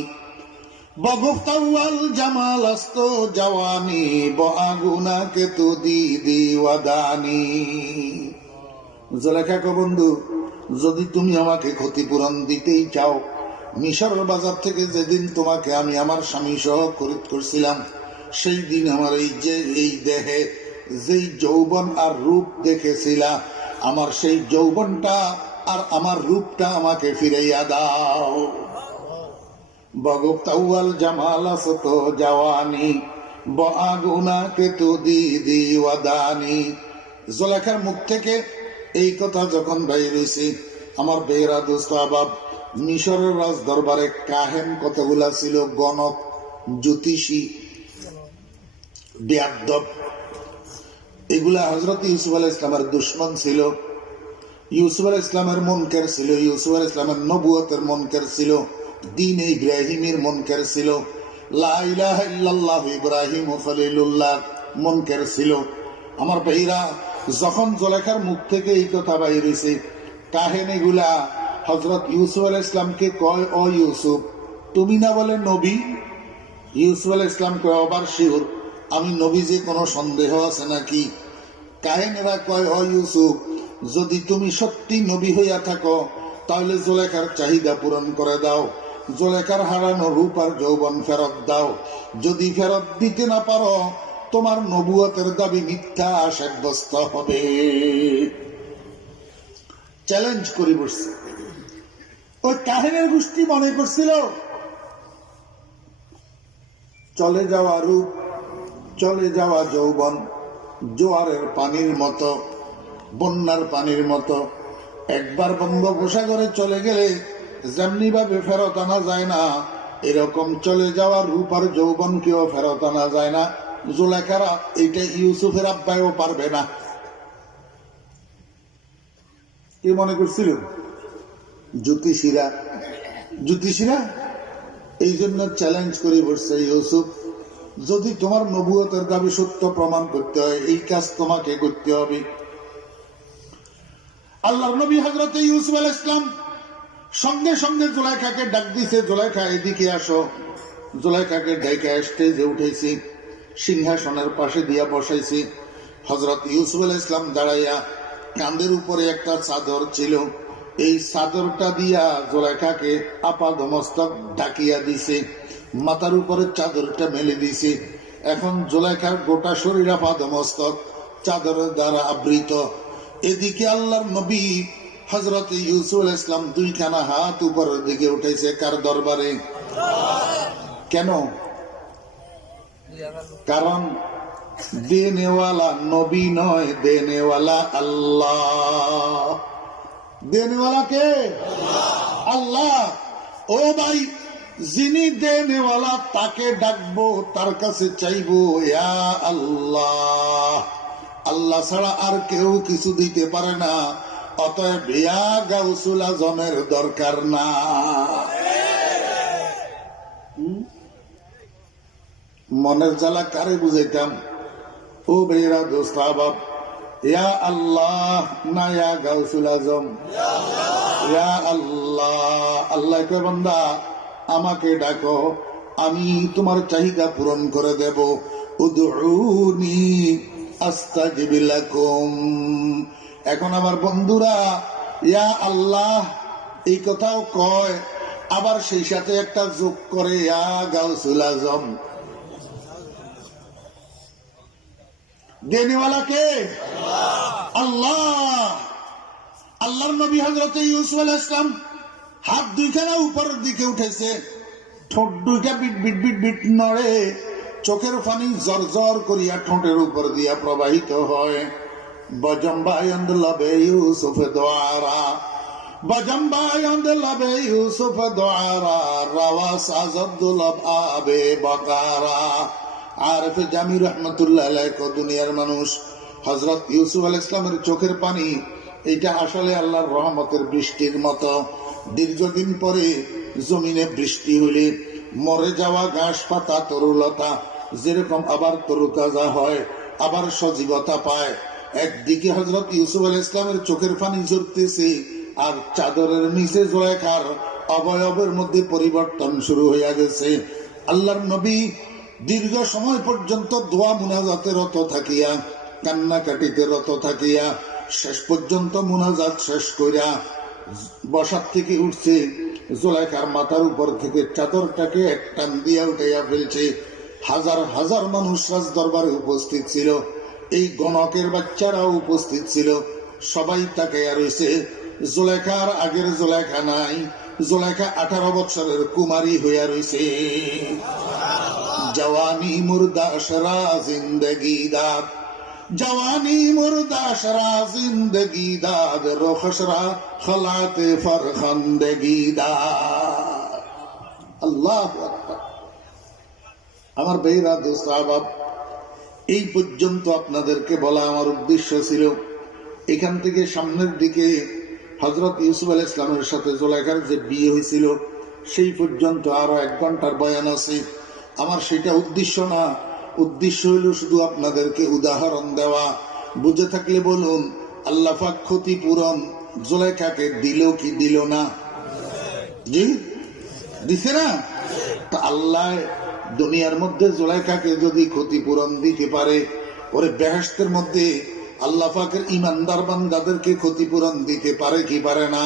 বগুফতাওয়াল জামালাস্ত জাওয়ানি, বাগুনা কে তু দিদি ওয়াদানি। জুলেখা কো, বন্ধু, যদি তুমি আমাকে ক্ষতিপূরণ দিতেই চাও, মিশরের বাজার থেকে যেদিন তোমাকে আমি আমার স্বামী সহ খরিদ করছিলাম, সেই দিন আমার এই দেহে যেই যৌবন আর রূপ দেখেছিলা, আমার সেই যৌবনটা আর আমার রূপটা আমাকে ফিরাইয়া দাও। বগুফতাওয়াল জামালাস্ত জাওয়ানি, বাগুনা কে তু দিদি ওয়াদানি। জুলেখার মুখ থেকে এই কথা যখন বাইর হইছে, আমার বেহরা দোস্ত আবাব, মিশরের রাজ দরবারে কাহেন কতগুলা ছিল, গণক, জ্যোতিষী, বেয়াদ্দব, এগুলা হযরত ইউসুফ আলাইহিস সালামের দুশমন ছিল। ইউসুফ আলাইহিস সালামের মুনকার ছিল, ইউসুফ আলাইহিস সালামের নবুয়তের মুনকার ছিল, দ্বীন ইব্রাহিমের মুনকার ছিল, লা ইলাহা ইল্লাল্লাহ ইব্রাহিম খলিলুল্লাহ মুনকার ছিল। আমার ভাইরা, যখন জুলেখার মুখ থেকে এই কথা বাইর হইছে, কাহেন এগুলা হযরত ইউসুফ আলাইহিস সালামকে কয়, ও ইউসুফ, তুমি না বলে নবী? ইউসুফ আলাইহিস সালাম কয়, আবার শিওর, আমি নবী, যে কোনো সন্দেহ আছে নাকি? কাহেনেরা কয়, ও ইউসুফ, যদি তুমি সত্যি নবী হইয়া থাকো তাহলে জুলেখার চাহিদা পূরণ করে দাও, জুলেখার হারানো রূপ আর যৌবন ফেরত দাও। যদি ফেরত দিতে না পারো, তোমার নবুয়তের দাবি মিথ্যা সাব্যস্ত হবে। চ্যালেঞ্জ করি বসছে। ওই কাহিনীর গোষ্ঠী মনে করছিল চলে যাওয়া রূপ, চলে যাওয়া যৌবন জোয়ারের পানির মতো বন্যার পানির মতো। একবার বঙ্গোপসাগরে চলে গেলে যেমনি ভাবে ফেরত আনা যায় না, এরকম চলে যাওয়ার রূপ আর যৌবনকেও ফেরত আনা যায় না। জুলেখারা এইটা ইউসুফের আব্বাইও পারবে না। কি মনে করছিল? জ্যোতিষীরা এই জন্য চ্যালেঞ্জ করে বসছে, ইউসুফ যদি তোমার নবুয়তের দাবি সত্য প্রমাণ করতে হয়, এই কাজ তোমাকে করতে হবে। আল্লাহর নবী হযরত ইউসুফ আলাইহিস সালাম সঙ্গে সঙ্গে জুলেখাকে ডাক দিছে, জুলেখা এদিকে আসো। জুলেখাকে ডাইকা স্টেজে উঠেছি, সিংহাসনের পাশে দিয়া বসাইছি। হযরত ইউসুফ আলাইহিস সালাম দাঁড়াইয়া, কাঁধের উপরে একটা চাদর ছিল, এই চাদরটা দিয়া জুলেখাকে আপাদমস্তক ঢাকিয়া দিছে, মাথার উপরে চাদরটা মেলে দিছে। এখন জুলেখার গোটা শরীর আপাদমস্তক চাদরের দ্বারা আবৃত। এদিকে আল্লাহর নবী হযরত ইউসুফ আলাইহিস সালাম দুইখানা হাত উপরের দিকে উঠেছে। কার দরবারে? কেন? কারণ দেনেওয়ালা নবী নয়, দেনেওয়ালা আল্লাহ। দেনেওয়ালা কে? আল্লাহ। ও ভাই, যিনি দেনেওয়ালা তাকে ডাকবো, তার কাছে চাইবো, ইয়া আল্লাহ। আল্লাহ ছাড়া আর কেউ কিছু দিতে পারে না, অতএব ইয়া গাউসুল আজমের দরকার না। মনের জ্বালা কারে বুঝাইতাম? ও বেরা দোস্ত আহবাব, ইয়া আল্লাহ না ইয়া গাউসুল আজম? ইয়া আল্লাহ। আল্লাহ কয়, বান্দা আমাকে ডাকো, আমি তোমার চাহিদা পূরণ করে দেব। উদউনি আস্তাজিব লাকুম। এখন আমার বন্ধুরা ইয়া আল্লাহ এই কথাও কয়, আবার সেই সাথে একটা যোগ করে ইয়া গাউসুল আজম। দেনেওয়ালা কে? আল্লাহ। আল্লাহর নবী হযরত ইউসুফ আলাইহিস সালাম হাত দুইখানা উপরের দিকে উঠেছে, ঠোঁট দুইটা বিট বিট বিট বিট নড়ে, চোখের পানি জরজর করিয়া ঠোঁটের উপর দিয়া প্রবাহিত হয়। বজম্বায়ন্দ লবে ইউসুফ দোয়ারা, বজম্বায়ন্দ লবে ইউসুফ দোয়ারা, রাওয়া সাজদুলব আবে বকারা। আরফ জামি রহমতুল্লাহ আলাইহি কো, দুনিয়ার মানুষ, হযরত ইউসুফ আলাইহিস সালামের চোখের পানি এইটা আসলে আল্লাহর রহমতের বৃষ্টির মতো। দীর্ঘদিন পরে জমিনে বৃষ্টি হইলে মরে যাওয়া ঘাস পাতা তরুলতা যেরকম আবার তরুতাজা হয়, আবার সজীবতা পায়। একদিকে হযরত ইউসুফ আলাইহিস সালামের চোখের পানি ঝরতেছে, আর চাদরের নিচে জুলেখার অবয়বের মধ্যে পরিবর্তন শুরু হইয়া গেছে। আল্লাহর নবী দীর্ঘ সময় পর্যন্ত দোয়া মুনাজাতে রত থাকিয়া, কান্নাকাটিতে রত থাকিয়া, শেষ পর্যন্ত মুনাজাত শেষ কইরা বসার থেকে উঠছে, জুলেখার মাথার উপর থেকে চাদরটাকে এক টান দিয়া উঠাইয়া ফেলছে। হাজার হাজার মানুষ রাজ দরবারে উপস্থিত ছিল, এই গণকের বাচ্চারাও উপস্থিত ছিল। সবাই তাকাইয়া রয়েছে। জুলেখার আগের জুলেখা নাই, জুলেখা 18 বছরের কুমারী হইয়া রয়েছে। জওয়ানি মুর্দা শরা জিন্দগি দাদ, জওয়ানি মুর্দা শরা জিন্দগি দাদ, রোখশরা খলাতে ফরখন্দগি দাদ। আল্লাহু আকবার। আমার বেরা দোস্ত আহবাব, এই পর্যন্ত আপনাদেরকে বলা আমার উদ্দেশ্য ছিল। এখান থেকে সামনের দিকে হযরত ইউসুফ আলাইহিস সালামের সাথে জুলেখার যে বিয়ে হয়েছিল সেই পর্যন্ত আরো 1 ঘন্টার বয়ান আছে। আমার সেটা উদ্দেশ্য না, উদ্দেশ্য হইল শুধু আপনাদেরকে উদাহরণ দেওয়া। বুঝে থাকলে বলুন, আল্লাহ পাক ক্ষতিপূরণ জুলেখাকে দিল কি দিল না? জি দিছে না? তা আল্লাহ দুনিয়ার মধ্যে জুলেখাকে যদি ক্ষতিপূরণ দিতে পারে, ওরে বেহেশতের মধ্যে আল্লাহ পাকের ইমানদার বান্দাদেরকে ক্ষতিপূরণ দিতে পারে কি পারে না?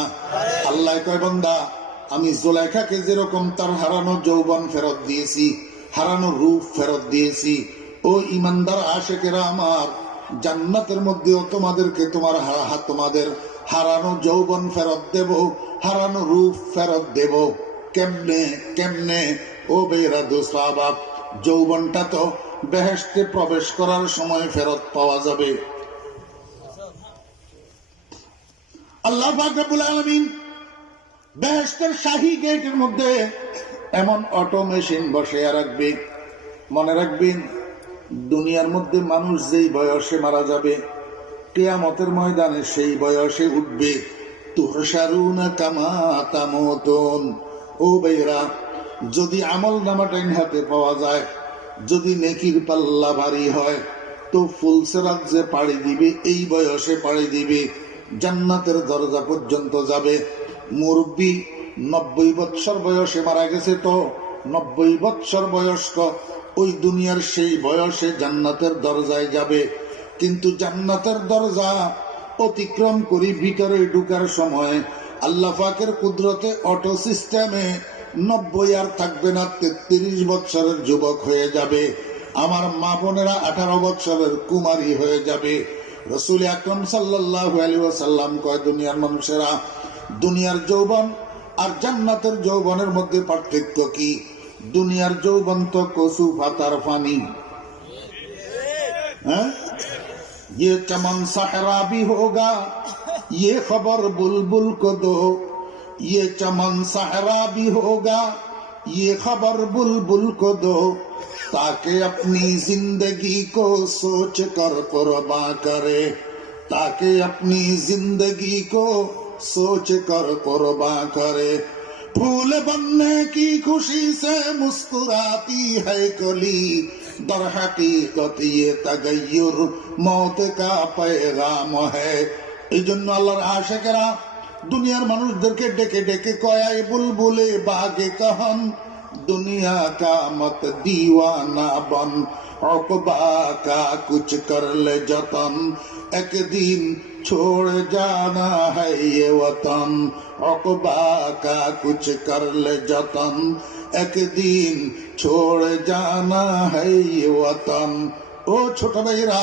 আল্লাহ কয়, বান্দা আমি জুলেখাকে যেরকম তার হারানো যৌবন ফেরত দিয়েছি, হারানো রূপ ফেরত দিয়েছি, ও ইমানদার আশেকেরা আমার, জান্নাতের মধ্যেও তোমাদেরকে তোমাদের হারানো যৌবন ফেরত দেব, হারানো রূপ ফেরত দেব। কেমনে কেমনে? ও বেরা দোস্ত আহবাব, যৌবনটা তো বেহেশতে প্রবেশ করার সময় ফেরত পাওয়া যাবে। আল্লাহ পাক রব্বুল আলামিন বেহেশতের শাহী গেটের মধ্যে এমন অটো মেশিন বসিয়ে রাখবে। মনে রাখবেন, দুনিয়ার মধ্যে মানুষ যেই বয়সে মারা যাবে, কিয়ামতের ময়দানে সেই বয়সে উঠবে। তুহশারুনা কামা তামুতুন। ও ভাইরা, যদি আমল নামাটা হাতে পাওয়া যায়, যদি নেকির পাল্লা ভারী হয়, তো ফুলসেরাত যে পাড়ি দিবে, এই বয়সে পাড়ি দিবে, জান্নাতের দরজা পর্যন্ত যাবে। মুরব্বী 90 বৎসর বয়সে মারা গেছে, তো 90 বৎসর বয়স্ক ওই দুনিয়ার সেই বয়সে জান্নাতের দরজায় যাবে। কিন্তু জান্নাতের দরজা অতিক্রম করি ভিতরে ঢুকার সময় আল্লাহ পাকের কুদরতে অটো সিস্টেমে 90 আর থাকবে না, 33 বৎসরের যুবক হয়ে যাবে। আমার মা বোনেরা 18 বৎসরের কুমারী হয়ে যাবে। রাসূল আকরাম সাল্লাল্লাহু আলাইহি ওয়াসাল্লাম কয়, দুনিয়ার মানুষেরা, দুনিয়ার যৌবন আর জান্নাতের যৌবনের মধ্যে পার্থক্য কি? দুনিয়ার যৌবন তো কচু পাতার পানি। ये चमन सहरा भी होगा, ये खबर बुलबुल को दो। ये चमन सहरा भी होगा, ये खबर बुलबुल को दो, ताकि अपनी जिंदगी को सोच कर कुर्बान करे, ताकि अपनी जिंदगी को सोच कर कुर्बान करे। फूल बनने की खुशी से मुस्कुराती है कली, दर हकीकत ये तगय्युर मौत का पैगाम है। এই জন্য আল্লাহর আশিকেরা দুনিয়ার মানুষদেরকে ডেকে ডেকে কয়, বুলবুলে বাগে কহন, दुनिया का मत दीवाना बन, उक़बा का कुछ कर ले जतन, एक दिन छोड़ जाना है ये वतन, उक़बा का कुछ कर ले जतन, एक दिन छोड़ जाना है ये वतन। ও ছোট ভাইরা,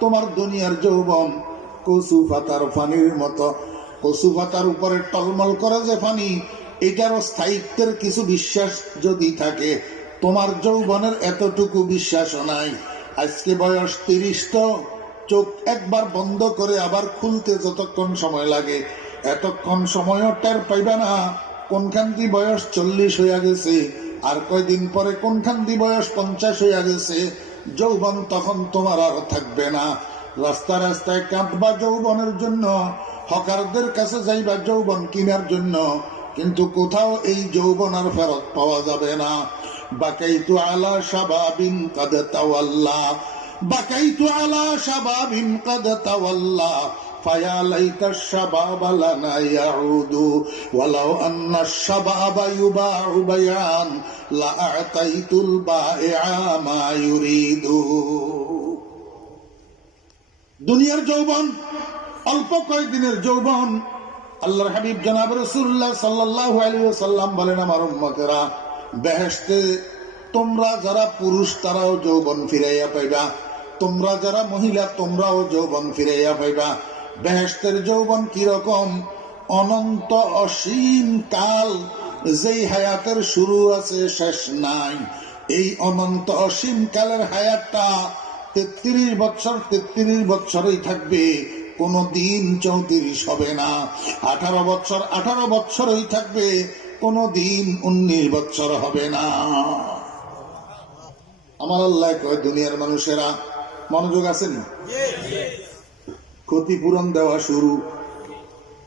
তোমার দুনিয়ার যৌবন কচু পাতার পানির মতো। কচু পাতার উপরে টলমল করে যে পানি, এটারও স্থায়িত্বের কিছু বিশ্বাস যদি থাকে, তোমার যৌবনের এতটুকু বিশ্বাসও নাই। আজকে বয়স 30, তো চোখ একবার বন্ধ করে আবার খুলতে যতক্ষণ সময় লাগে, এতক্ষণ সময়ও টের পাইবা না কোনখান দিয়ে বয়স 40 হইয়া গেছে, আর কয়দিন পরে কোনখান দিয়ে বয়স 50 হইয়া গেছে। যৌবন তখন তোমার আর থাকবে না। রাস্তা রাস্তায় কাঁদবা যৌবনের জন্য, হকারদের কাছে যাইবা যৌবন কেনার জন্য, কিন্তু কোথাও এই যৌবন আর ফেরত পাওয়া যাবে না। বাকাইতু আলা শাবাবিন কাদ তাওয়াল্লা, বাকাইতু আলা শাবাবিন কাদ তাওয়াল্লা, ফায়া লাইতা শাবাব লানা ইয়াউদু, ওয়ালাউ আন্না শাবাবা ইউবাউ বায়ান লা আতাইতুল বায়আ মা ইউরিদু। দুনিয়ার যৌবন অল্প কয়েকদিনের যৌবন। আল্লাহর হাবিব জনাব রাসূলুল্লাহ সাল্লাল্লাহু আলাইহি ওয়াসাল্লাম বলেন, আমার উম্মতেরা, বেহেশতে তোমরা যারা পুরুষ তারাও যৌবন ফিরাইয়া পাইবা, তোমরা যারা মহিলা তোমরাও যৌবন ফিরাইয়া পাইবা। বেহেশতের যৌবন কিরকম? অনন্ত অসীম কাল, যেই হায়াতের শুরু আছে শেষ নাই। এই অনন্ত অসীম কালের হায়াতটা 33 বছর 33 বছরই থাকবে, কোন দিন 34 হবে না। 18 বছর 18 বছরই থাকবে, কোন দিন 19 বছর হবে না। আমার আল্লাহ কয়, দুনিয়ার মানুষেরা, মনোযোগ আছেন? ক্ষতিপূরণ দেওয়া শুরু।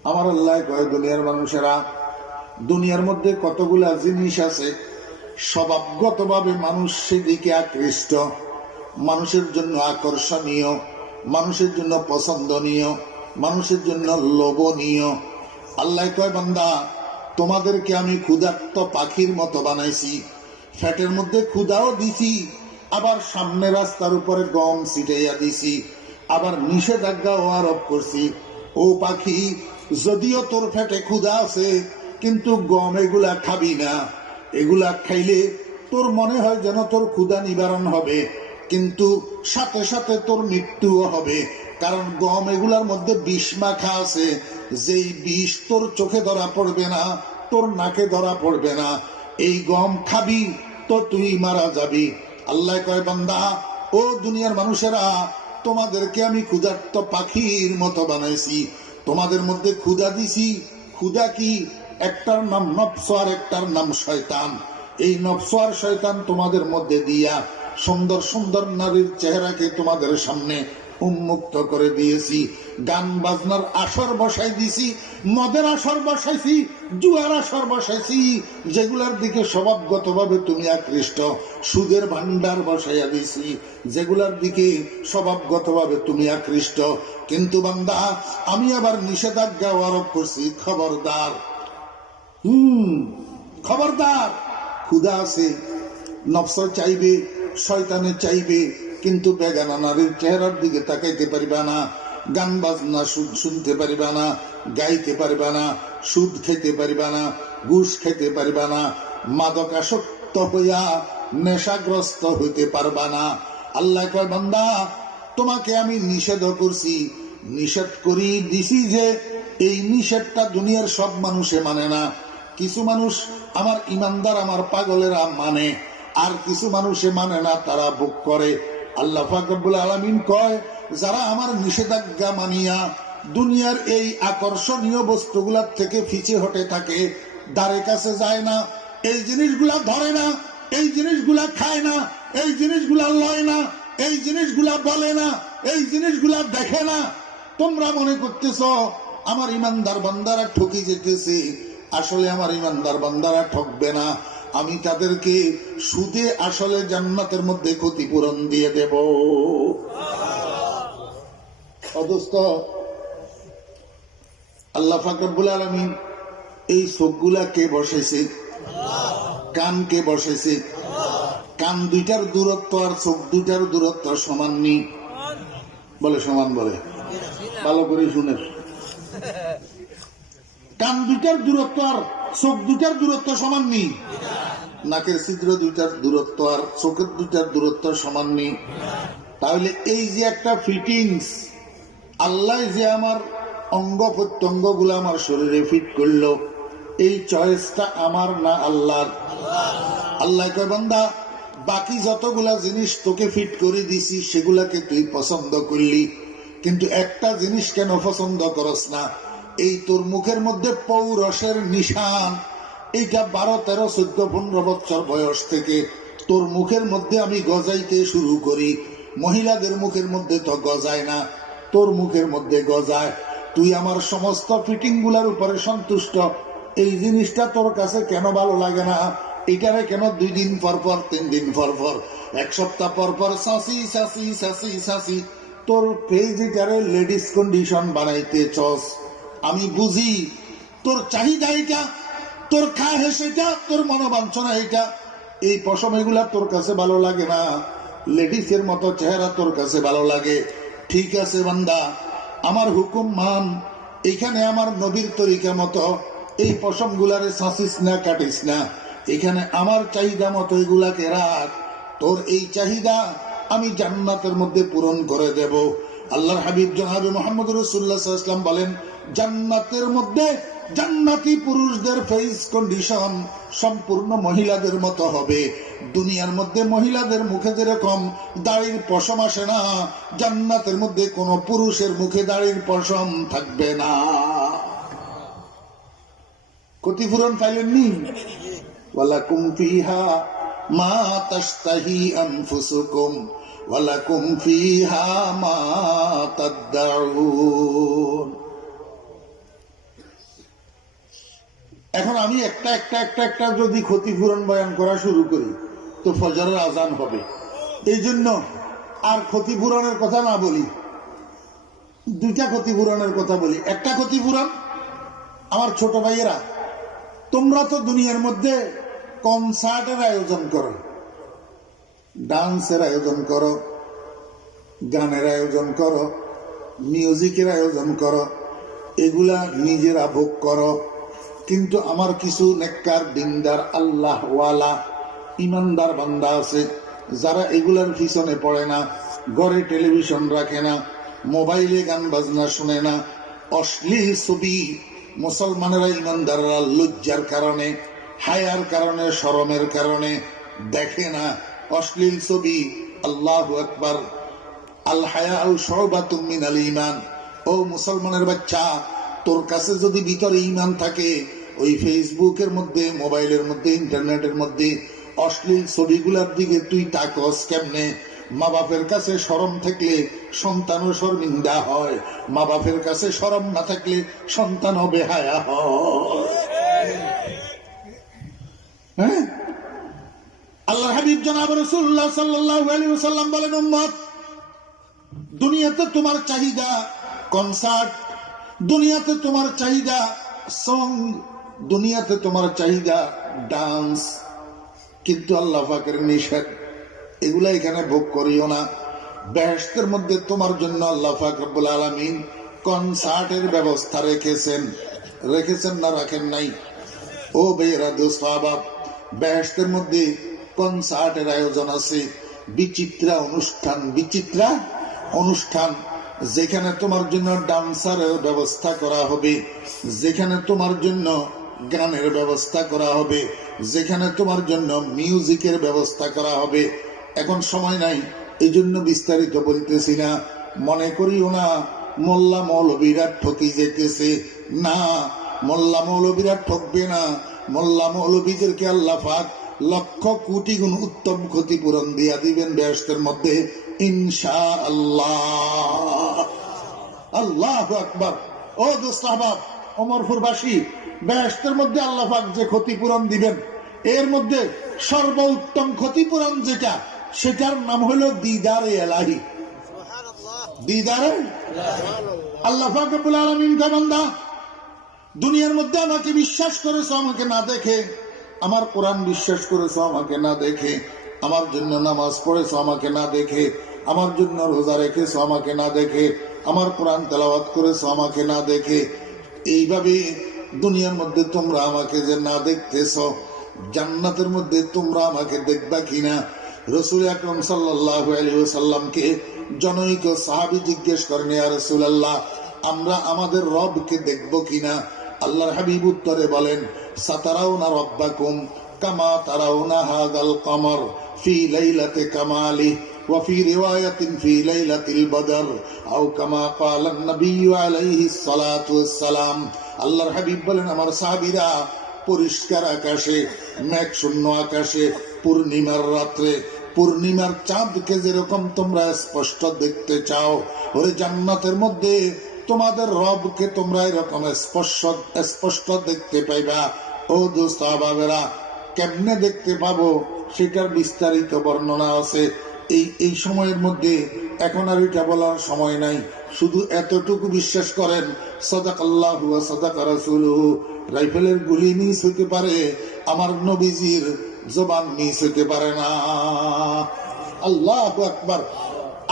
আমার আল্লাহ কয়, দুনিয়ার মানুষেরা, দুনিয়ার মধ্যে কতগুলা জিনিস আছে স্বভাবগতভাবে মানুষ সেদিকে আকৃষ্ট, মানুষের জন্য আকর্ষণীয়, মানুষের জন্য পছন্দনীয়, মানুষের জন্য লোভনীয়। আল্লাহ কয়, বান্দা, তোমাদেরকে আমি ক্ষুধার্ত পাখির মতো বানাইছি, ফ্যাটের মধ্যে ক্ষুধাও দিছি, আবার সামনে রাস্তার উপরে গম ছিটাইয়া দিছি, আবার নিষেধাজ্ঞাও আরোপ করছি। ও পাখি, যদিও তোর ফ্যাটে ক্ষুধা আছে, কিন্তু গম এগুলা খাবি না। এগুলা খাইলে তোর মনে হয় যেন তোর ক্ষুধা নিবারণ হবে, কিন্তু সাথে সাথে তোর মৃত্যুও হবে। কারণ গম এগুলার মধ্যে বিষ মাখা আছে, যেই বিষ তোর চোখে ধরা পড়বে না, তোর নাকে ধরা পড়বে না। এই গম খাবি তো তুই মারা যাবি। আল্লাহ কয়, বান্দা, ও দুনিয়ার মানুষেরা, তোমাদেরকে আমি ক্ষুধার্ত পাখির মতো বানাইছি, তোমাদের মধ্যে ক্ষুধা দিছি। ক্ষুধা কি? একটার নাম নফস আর একটার নাম শয়তান। এই নফস আর শয়তান তোমাদের মধ্যে দিয়া সুন্দর সুন্দর নারীর চেহারাকে তোমাদের সামনে উন্মুক্ত করে দিয়েছি। গান বাজনার আসর বসাই দিছি, মদের আসর বসাইছি, জুয়ার আসর বসাইছি, যেগুলার দিকে স্বভাবগতভাবে তুমি আকৃষ্ট। সুদের ভান্ডার বসাইয়া দিছি, যেগুলার দিকে স্বভাবগতভাবে তুমি আকৃষ্ট। কিন্তু বান্দা, আমি আবার নিষেধাজ্ঞা আরোপ করছি, খবরদার, খবরদার। ক্ষুধা আছে, নফস চাইবে, শয়তানে চাইবে, কিন্তু বেগানা নারীর চেহারার দিকে তাকাইতে পারিবা না। গান বাজনা সুদ শুনতে পারিবা না, গাইতে পারিবা না, সুদ খেতে পারিবা না, ঘুষ খেতে পারিবা না, মাদকাসক্ত হইয়া নেশাগ্রস্ত হইতে পারবা না। আল্লাহ কয়, বান্দা, তোমাকে আমি নিষেধ করছি, নিষেধ করি দিছি। যে এই নিষেধটা দুনিয়ার সব মানুষে মানে না। কিছু মানুষ, আমার ইমানদার, আমার পাগলেরা মানে, আর কিছু মানুষে মানে না, তারা ভোগ করে। আল্লাহ পাক রব্বুল আলামিন কয়, যারা আমার নিষেধাজ্ঞা মানিয়া দুনিয়ার এই আকর্ষণীয় বস্তুগুলার থেকে পিছে হটে থাকে, দ্বারে কাছে যায় না, এই জিনিসগুলা ধরে না, এই জিনিসগুলা খায় না, এই জিনিসগুলা লয় না, এই জিনিসগুলা বলে না, এই জিনিসগুলা দেখে না, তোমরা মনে করতেছ আমার ইমানদার বান্দারা ঠকি যেতেছে। আসলে আমার ইমানদার বান্দারা ঠকবে না। আমি তাদেরকে সুদে আসলে জান্নাতের মধ্যে ক্ষতিপূরণ দিয়ে দেব। অদস্ত আল্লাহ পাক রব্বুল আলামিন এই চোখগুলা কে বসাইছে? কান কে বসাইছে? কান দুইটার দূরত্ব আর চোখ দুইটার দূরত্ব সমান নেই। বলে সমান? বলে ভালো করে শুনে। কান দুইটার দূরত্ব আর চোখ দুইটার দূরত্ব সমান নেই। নাকের ছিদ্র দুইটার দূরত্ব আর চোখের দুইটার দূরত্ব সমান নেই। তাহলে এই যে একটা ফিটিংস, আল্লাহ যে আমার অঙ্গ প্রত্যঙ্গ গুলো আমার শরীরে ফিট করলো, এই চয়েসটা আমার না আল্লাহর। আল্লাহ কয়, বান্দা, বাকি যতগুলা জিনিস তোকে ফিট করে দিছি সেগুলাকে তুই পছন্দ করলি, কিন্তু একটা জিনিস কেন পছন্দ করস না? এই তোর মুখের মধ্যে পৌরসের নিশান। এইটা 12, 13, 14, 15 বছর বয়স থেকে তোর মুখের মধ্যে আমি গজাইতে শুরু করি। মহিলাদের মুখের মধ্যে তো গজায় না, তোর মুখের মধ্যে গজায়। তুই আমার সমস্ত ফিটিং গুলার উপরে সন্তুষ্ট। এই জিনিসটা তোর কাছে কেন ভালো লাগে না? এটারে কেন 2 দিন পর পর, 3 দিন পর পর, 1 সপ্তাহ পর পর শাসি শাসি শাসি শাসি তোর ফেজ এটারে লেডিস কন্ডিশন বানাইতে চস? আমি বুঝি তোর চাহিদা এটা, তোর খাহেস এটা, তোর মনোবাঞ্ছনা এটা। এই পশম এগুলা তোর কাছে ভালো লাগে না, লেডিসের মতো চেহারা তোর কাছে ভালো লাগে। ঠিক আছে বান্দা, আমার হুকুম মান। এখানে আমার নবীর তরিকা মতো এই পশম গুলারে শাসিস না, কাটিস না। এখানে আমার চাহিদা মতো এগুলাকে রাখ। তোর এই চাহিদা আমি জান্নাতের মধ্যে পূরণ করে দেব। আল্লাহর হাবিব জনাবে মুহাম্মদ রাসূলুল্লাহ সাল্লাল্লাহু আলাইহি ওয়াসাল্লাম বলেন, জান্নাতের মধ্যে জান্নাতি পুরুষদের ফেস কন্ডিশন সম্পূর্ণ মহিলাদের মতো হবে। দুনিয়ার মধ্যে মহিলাদের মুখে যেরকম দাড়ির পশম আসে না, জান্নাতের মধ্যে কোন পুরুষের মুখে দাড়ির পশম থাকবে না। ক্ষতিপূরণ পাইলেননি? ওয়ালাকুম ফিহা মা তাশতাহি আনফুসুকুম ওয়ালাকুম ফিহা মা তাদদাউন। এখন আমি একটা একটা একটা একটা যদি ক্ষতিপূরণ বয়ান করা শুরু করি তো ফজরের আজান হবে। এই জন্য আর ক্ষতিপূরণের কথা না বলি, 2টা ক্ষতিপূরণের কথা বলি। একটা ক্ষতিপূরণ, আমার ছোট ভাইয়েরা, তোমরা তো দুনিয়ার মধ্যে কনসার্টের আয়োজন করো, ডান্সের আয়োজন করো, গানের আয়োজন করো, মিউজিকের আয়োজন করো, এগুলা নিজেরা ভোগ করো। কিন্তু আমার কিছু নেককার দিনদার আল্লাহ ওয়ালা ইমানদার বান্দা আছে যারা এগুলার পিছনে পড়ে না, ঘরে টেলিভিশন রাখে না, মোবাইলে গান বাজনা শুনে না, অশ্লীল ছবি মুসলমানেরা, ইমানদাররা লজ্জার কারণে, হায়ার কারণে, শরমের কারণে দেখে না। অশ্লীল ছবি, আল্লাহু আকবার, আল হায়াউ শুবাতুম মিনাল ঈমান। ও মুসলমানের বাচ্চা, তোর কাছে যদি ভিতরে ঈমান থাকে, ওই ফেসবুকের মধ্যে, মোবাইলের মধ্যে, ইন্টারনেটের মধ্যে অশ্লীল ছবিগুলোর দিকে তুই তাকস কেমনে? মা বাপের কাছে শরম থাকলে সন্তানও শর্মিন্দা হয়, মা বাপের কাছে শরম না থাকলে সন্তানও বেহায়া হয়। হ্যাঁ, আল্লাহ হাবিব জনাব রাসূলুল্লাহ সাল্লাল্লাহু আলাইহি ওয়াসাল্লাম বলেন, উম্মত, দুনিয়াতে তোমার চাহিদা কনসার্ট, দুনিয়াতে তোমার চাহিদা সং, দুনিয়াতে তোমার চাহিদা ডান্স, কিন্তু আল্লাহ পাকের নিষেধ, এগুলা এখানে ভোগ করিও না। বেহেশতের মধ্যে তোমার জন্য আল্লাহ পাক রব্বুল আলামিন কনসার্টের ব্যবস্থা রেখেছেন। রেখেছেন না রাখেন নাই? ও বেরা দোস্ত আহবাব, বেহেশতের মধ্যে কনসার্টের আয়োজন আছে, বিচিত্রা অনুষ্ঠান, বিচিত্রা অনুষ্ঠান, যেখানে তোমার জন্য ডান্সারের ব্যবস্থা করা হবে, যেখানে তোমার জন্য গানের ব্যবস্থা করা হবে, যেখানে তোমার জন্য মিউজিকের ব্যবস্থা করা হবে। এখন সময় নাই, এই জন্য বিস্তারিত বলতেছি না। মনে করিও না মোল্লা মৌলবীরা ঠকি যেতেছে, না, মোল্লা মৌলবীরা ঠকবে না। মোল্লা মৌলবীদেরকে আল্লাহ পাক লক্ষ কোটি গুণ উত্তম ক্ষতিপূরণ দিয়া দিবেন বেহেশতের মধ্যে, ইনশাআল্লাহ। আল্লাহু আকবার। ও দোস্ত আহবাব, ওমরপুরবাসী, বেহেশতের মধ্যে আল্লাহ পাক যে ক্ষতিপূরণ দিবেন, এর মধ্যে সর্বোত্তম ক্ষতিপূরণ যেটা, সেটার নাম হলো দিদারে এলাহি। দিদারে আল্লাহ পাক রব্বুল আলামিন কা বান্দা, দুনিয়ার মধ্যে আমাকে বিশ্বাস করেছো আমাকে না দেখে, আমার কোরআন বিশ্বাস করেছো আমাকে না দেখে, আমার জন্য নামাজ পড়েছো আমাকে না দেখে, আমার জন্য রোজা রেখেছো আমাকে না দেখে, আমার কোরআন তেলাওয়াত করেছো আমাকে না দেখে। এইভাবে দুনিয়ার মধ্যে তোমরা আমাকে যে না দেখতেছ, জান্নাতের মধ্যে তোমরা আমাকে দেখবা কিনা? রাসূল আকরাম সাল্লাল্লাহু আলাইহি ওয়াসাল্লামকে জনৈক সাহাবী জিজ্ঞেস করেন, ইয়া রাসূলুল্লাহ, আমরা আমাদের রবকে দেখব কিনা? আল্লাহর হাবিব উত্তরে বলেন, সাতারাউনা রাব্বাকুম কামা তারাউনা হাযাল কমর ফি লাইলাতি কামালি ওয়া ফি রিওয়ায়াতিন ফি লাইলাতিল বদর আও কামা ক্বালা নবী আলাইহিস সালাতু ওয়াস সালাম। আল্লাহর হাবিব বলেন, আমার সাহাবীরা পরিষ্কার আকাশে, মেঘ শূন্য আকাশে, পূর্ণিমার রাত্রে পূর্ণিমার চাঁদকে যেরকম তোমরা স্পষ্ট দেখতে চাও, ওই জান্নাতের মধ্যে তোমাদের রবকে তোমরা এরকম স্পষ্ট দেখতে পাইবা। ও দোস্ত আহবাবেরা, কেমনে দেখতে পাবো সেটার বিস্তারিত বর্ণনা আছে। এই সময়ের মধ্যে এখন আর এটা বলার সময় নাই, শুধু এতটুকু বিশ্বাস করেন, সাদাকাল্লাহু ওয়া সাদাকা রাসূলুহু। রাইফেলের গুলি মিস হইতে পারে, আমার নবীজির জবান মিস হইতে পারে না। আল্লাহু আকবার।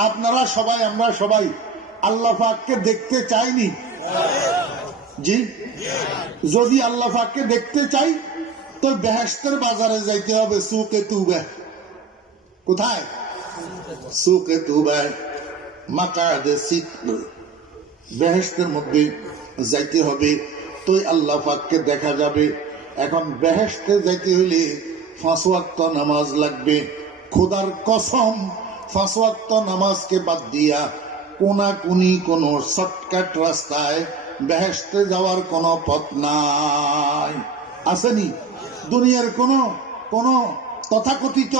আপনারা সবাই, আমরা সবাই আল্লাহ পাককে দেখতে চাইনি? জি, যদি আল্লাহ পাককে দেখতে চাই তো বেহেশতের বাজারে যাইতে হবে, সুকে তুবা। কোথায়? সুকে তুবা, মাকাদে সিদক, বেহেশতের মধ্যে যাইতে হবে, তো আল্লাহ পাককে দেখা যাবে। এখন বেহেশতে যাইতে হইলে 5 ওয়াক্ত নামাজ লাগবে। খোদার কসম, 5 ওয়াক্ত নামাজকে বাদ দিয়া কোনাকুনি কোন শর্টকাট রাস্তায় বেহেশতে যাওয়ার কোন পথ নাই। আসেনি? দুনিয়ার কোন তথাকথিত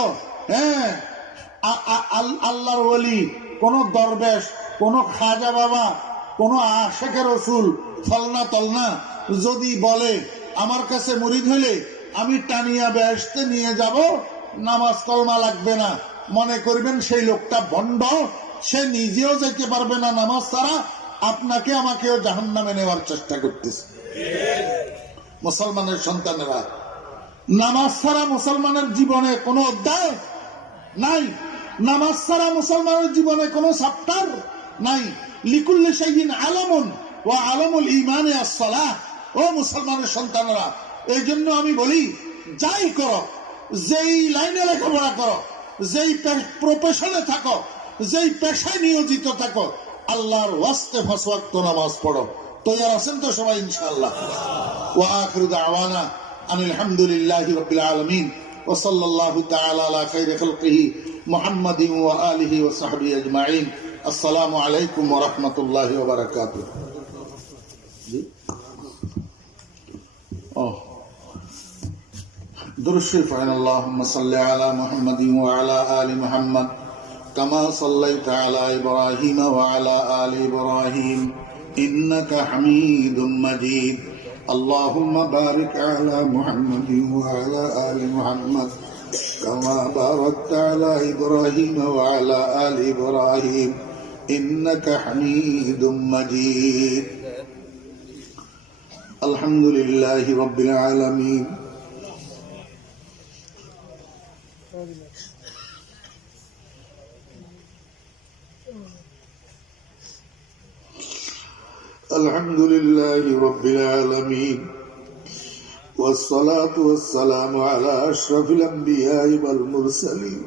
আল্লাহর ওলি, কোন দরবেশ, কোন খাজা বাবা, কোন আশেকে রসুল ফলনা তলনা যদি বলে আমার কাছে মুরিদ হইলে আমি টানিয়া বেহেশতে নিয়ে যাব, নামাজ কলমা লাগবে না, মনে করবেন সেই লোকটা ভণ্ড, সে নিজেও যেতে পারবে না নামাজ ছাড়া, আপনাকে আমাকেও জাহান্নামে নেওয়ার চেষ্টা করতেছে। মুসলমানের সন্তানেরা, নামাজ ছাড়া মুসলমানের জীবনে কোনো অধ্যায় নাই, নামাজ ছাড়া মুসলমানের জীবনে কোনো চ্যাপ্টার নাই। লিকুল্লি শাইইন আলামুন ওয়া আলামুল ঈমানি আস-সালাহ। ও মুসলমানের সন্তানেরা, এই জন্য আমি বলি, যাই করো, যেই লাইনে লেখাপড়া করো, যেই প্রফেশনে থাকো, যেই পেশায় নিয়োজিত থাকো, আল্লাহর ওয়াস্তে 5 ওয়াক্ত নামাজ পড়ো। তৈয়ার আছেন তো সবাই ইনশাআল্লাহ? ওয়া আখিরু দাওয়ানা আনিল হামদুলিল্লাহি রাব্বিল আলামিন ওয়া সাল্লাল্লাহু তাআলা আলা খাইরি খালকিহি মুহাম্মাদিন ওয়া আলিহি ওয়া সাহবিহি আজমাইন। আসসালামু আলাইকুম ওয়া রাহমাতুল্লাহি ওয়া বারাকাতুহু। درشف عن اللهم صل على محمد وعلى آل محمد كما صليت على إبراهيم وعلى آل إبراهيم إنك حميد مجيد اللهم بارك على محمد وعلى آل محمد كما باركت على إبراهيم وعلى آل إبراهيم إنك حميد مجيد الحمد لله رب العالمين الحمد لله رب العالمين والصلاة والسلام على أشرف الأنبياء والمرسلين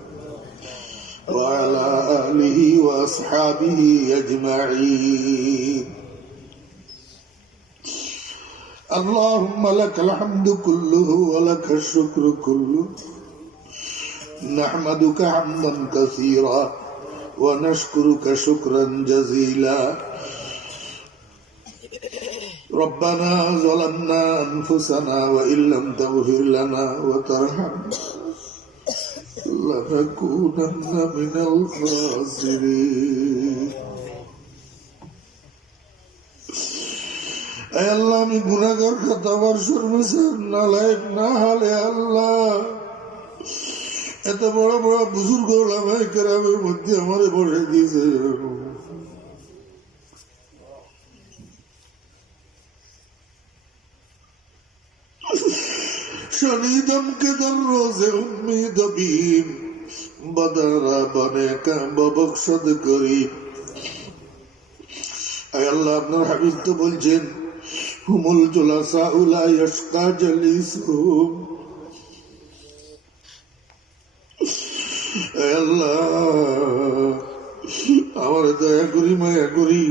وعلى آله وأصحابه أجمعين اللهم لك الحمد كله ولك الشكر كله نحمدك حمدا كثيرا ونشكرك شكرا جزيلا ربنا ظلمنا أنفسنا وإن لم تغفر لنا وترحمنا لنكونن من الخاسرين اے اللہ আমি গুনাহগার খাতাবার শর্মসার নালায়েক না হলে আল্লাহ এত বড় বড় বুজুর্গ ওলামায়ে কেরামের মধ্যে আমারে বসে দিয়েছে शनीदम के दर रोजे उम्मीद बीम बदरा बने का बबख्शद करीम अल्लाह अपना हबीब तो बोलছেন हुमुल जुलासा उला यशका जलीसुहुम আল্লাহ আমার দয়া করি মায়া করি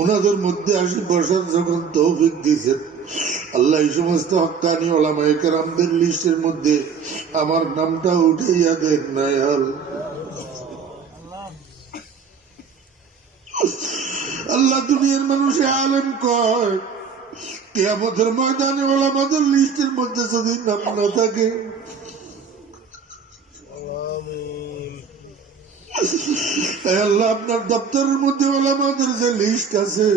ওনাদের মধ্যে আসি বসার যখন তৌফিক দিয়েছেন আল্লাহ এই সমস্ত হক্কানি ওলামায়ে কেরামদের লিস্টের মধ্যে আমার নামটা উঠাইয়া দেন না আল্লাহ দুনিয়ার মানুষে আলেম কয় কিয়ামতের ময়দানে ওলামাদের লিস্টের মধ্যে যদি নাম না থাকে আল্লাহ আপনার দপ্তরের মধ্যে ওলামাদের যে লিস্ট আছে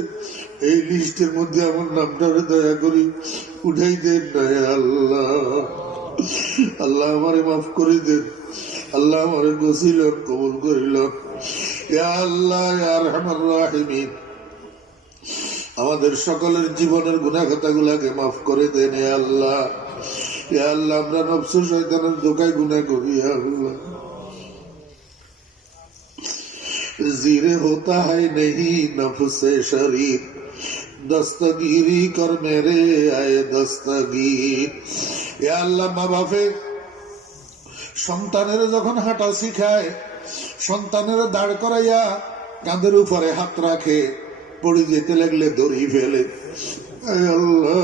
এই লিস্টের মধ্যে আমার নামটা দয়া করি উঠাই দেন না আল্লাহ আল্লাহ আমারে মাফ করে দেন আল্লাহ আমারে বসিলন কবুল করিল ইয়া আল্লাহ ইয়া আরহামার রাহিমিন আমাদের সকলের জীবনের গুনাহ খাতাগুলোকে মাফ করে দেন ইয়া আল্লাহ ইয়া আল্লাহ আমরা নফস শয়তানের ধোঁকায় গুনাহ করি ইয়া আল্লাহ जीरे होता है नहीं नफ्से शरीर दस्तगीरी कर मेरे आए दस्तगीर या अल्लाह মা বাপে সন্তানের যখন হাঁটা শিখায় সন্তানের দাঁড় করাইয়া কাঁধের উপরে হাত রাখে পড়ে যেতে লাগলে দড়ি ফেলে আল্লাহ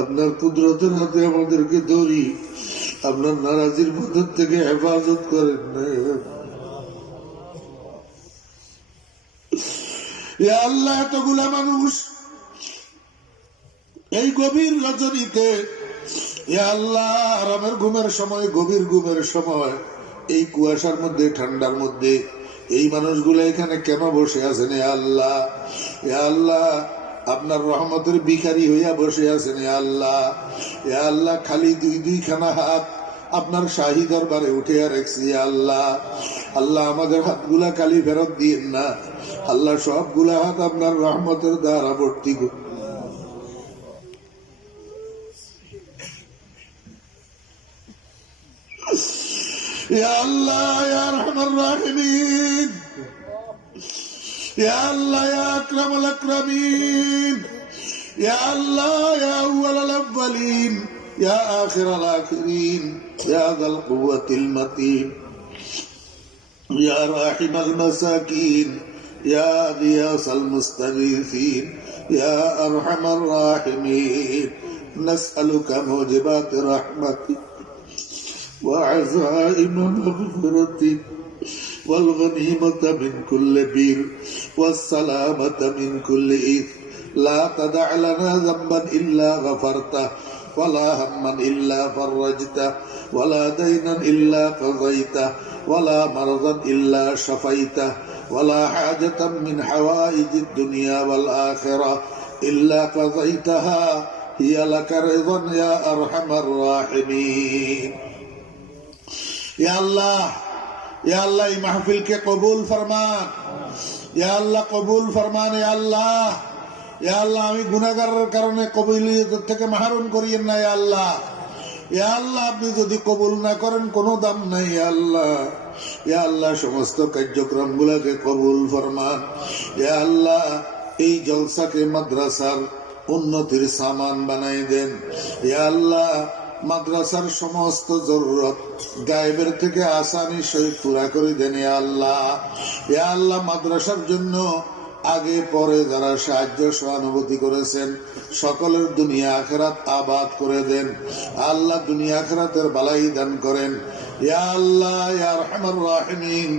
আপনার কুদরতের হাতে আমাদেরকে দড়ি আপনার নারাজির মধ্যে থেকে হেফাজত করেন না আল্লাহ এতগুলা মানুষ এই গভীর রজনীতে আল্লাহ আরামের ঘুমের সময় গভীর ঘুমের সময় এই কুয়াশার মধ্যে ঠান্ডার মধ্যে এই মানুষগুলো এখানে কেন বসে আছেন আল্লাহ আল্লাহ আপনার রহমতের ভিখারি হইয়া বসে আছেন আল্লাহ আল্লাহ খালি দুইখানা হাত আপনার শাহী দরবারে উঠে রাখছি আল্লাহ আল্লাহ আমাদের হাতগুলা খালি ফেরত দিয়েন না আল্লাহ সবগুলা হাত আপনার রহমতের দ্বারা ভর্তি করুন ইয়া আল্লাহ ইয়া আরহামার রাহিমিন ইয়া আল্লাহ ইয়া আকরামুল আকরামিন ইয়া আল্লাহ ইয়া আউয়ালাল আউয়ালিন ইয়া আখিরাল আখিরিন ইয়া যাল কুওয়াতিল মাতিন ইয়া রাহিমাল মাসাকিন ইয়া গিয়াসাল মুস্তাগীসিন ইয়া আরহামার রাহিমিন নাসআলুকা মুজিবাতি রাহমাতিক وعزائم مغفرتك والغنيمة من كل بير والسلامة من كل إثم لا تدع لنا ذنبا إلا غفرته ولا هما إلا فرجته ولا دينا إلا قضيته ولا مرضا إلا شفيته ولا حاجة من حوائج الدنيا والآخرة إلا قضيتها هي لك رضا يا أرحم الراحمين يا الله يا الله محفل के कबूल फरमान या अल्लाह कबूल फरमान या अल्लाह या अल्लाह আমি গুনাহগারের কারণে কবুলিয়ত থেকে মাহরুম করিয়েন না ইয়া আল্লাহ ইয়া আল্লাহ আপনি যদি কবুল না করেন কোনো দাম নাই ইয়া আল্লাহ ইয়া আল্লাহ সমস্ত কার্যক্রমগুলোকে কবুল ফরমান ইয়া আল্লাহ এই জলসাকে মাদ্রাসার উন্নতির সামান বানাই দেন ইয়া আল্লাহ মাদ্রাসার সমস্ত জরুরত গায়েবের থেকে আসানি সহিত পুরা করে দেন ইয়া আল্লাহ ইয়া আল্লাহ মাদ্রাসার জন্য আগে পরে যারা সাহায্য সহানুভূতি করেছেন সকলের দুনিয়া আখিরাত আবাদ করে দেন আল্লাহ দুনিয়া আখিরাতের বালাই দান করেন ইয়া আল্লাহ ইয়া আরহামার রাহিমিন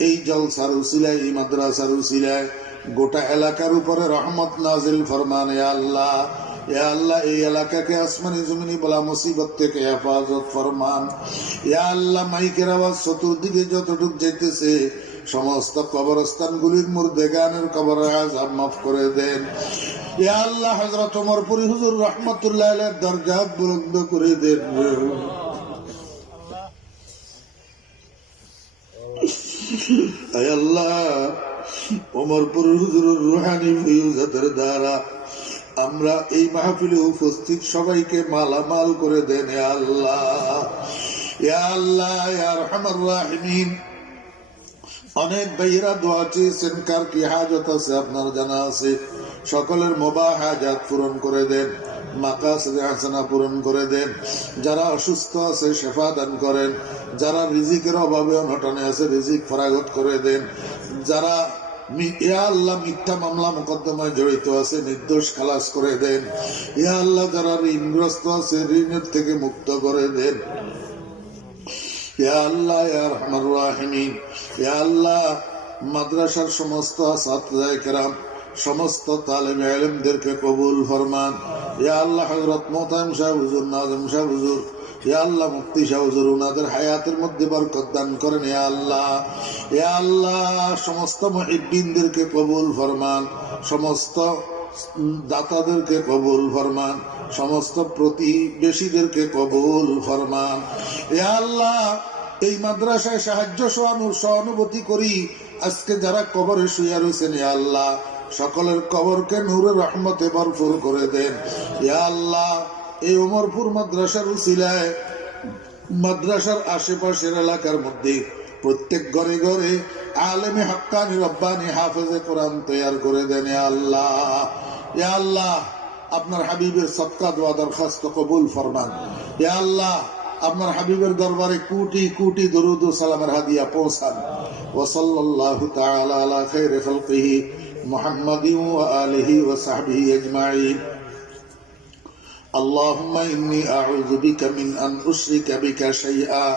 এই জলসার উসিলায় এই মাদ্রাসার উসিলায় গোটা এলাকার উপরে রহমত নাজিল ফরমান ইয়া আল্লাহ ইয়া আল্লাহ এই এলাকাকে আসমানি জমিনি বলা মুসিবত থেকে হেফাজত ফরমান ইয়া আল্লাহ মাইকের আওয়াজ চতুর্দিকে যতটুক যাইতেছে সমস্ত কবরস্থানগুলির মুর্দেগানের কবরের আযাব মাফ করে দেন ইয়া আল্লাহ হযরত ওমর পুরি হুজুর রাহমাতুল্লাহ আলাইহির দরজা বুলন্দ করে দেন আয় আল্লাহ ওমর পুরি হুজুরের রূহানি ফিউজাতের দ্বারা আমরা এই মাহফিলে উপস্থিত সবাইকে মালামাল করে দেন ইয়া আল্লাহ ইয়া আল্লাহ ইয়া আরহামার রাহিমিন অনেক ভাইয়েরা দোয়া চেয়েছেন কার কি হাজত আছে আপনার জানা আছে সকলের মুবাহ হাজাত পূরণ করে দেন মাকাসিদে হাসানা পূরণ করে দেন যারা অসুস্থ আছে শিফা দান করেন যারা রিজিকের অভাবে অনটনে আছে রিজিক ফরাগত করে দেন যারা ইয়া আল্লাহ মিথ্যা মামলা মোকদ্দমায় জড়িত আছে নির্দোষ খালাস করে দেন ইয়া আল্লাহ যারা ঋণগ্রস্ত আছে ঋণের থেকে মুক্ত করে দেন ইয়া আল্লাহ ইয়া আরহামার রাহিমিন ইয়া আল্লাহ মাদ্রাসার সমস্ত ছাত্রছাত্রী কেরাম সমস্ত তালিবে ইলমদেরকে কবুল ফরমান ইয়া আল্লাহ হযরত মুহতামিম সাহেব হুজুর নাজিম সাহেব হুজুর ইয়া আল্লাহ মুফতি সাহেব হুজুর ওনাদের হায়াতের মধ্যে বরকত দান করেন ইয়া আল্লাহ সমস্ত মুহিব্বিনদেরকে কবুল ফরমান সমস্ত দাতাদেরকে কবুল ফরমান সমস্ত প্রতিবেশীদেরকে কবুল ফরমান ইয়া আল্লাহ এই মাদ্রাসায় সাহায্য সহানুভূতি করি আজকে যারা কবরে শুয়ে রয়েছেন ইয়া আল্লাহ সকলের কবরকে নূরে রহমতে ভরপুর করে দেন ইয়া আল্লাহ এই ওমরপুর মাদ্রাসার উসিলায় মাদ্রাসার আশেপাশের এলাকার মধ্যে প্রত্যেক ঘরে ঘরে আলেমে হক্কানি রব্বানি হাফেজে কোরআন তৈয়ার করে দেন ইয়া আল্লাহ আপনার হাবিবের সদকা দোয়া দরখাস্ত কবুল ফরমান ইয়া আল্লাহ আপনার হাবিবের দরবারে কোটি কোটি দরুদ ও সালামের হাদিয়া পৌঁছান ওয়া সাল্লাল্লাহু তাআলা আলা খায়রি খালকিহি মুহাম্মাদিন ওয়া আলিহি ওয়া সাহবিহি আজমাইন اللهم إني أعوذ بك من أن أشرك بك شيئا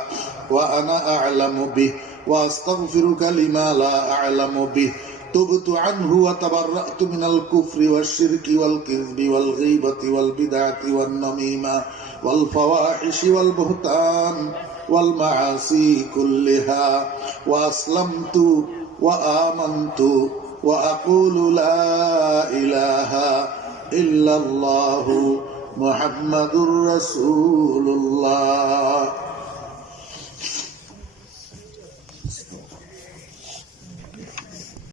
وأنا أعلم به وأستغفرك لما لا أعلم به تبت عنه وتبرأت من الكفر والشرك والكذب والغيبة والبدعة والنميمة والفواحش والبهتان والمعاصي كلها وأسلمت وآمنت وأقول لا إله إلا الله محمد رسول الله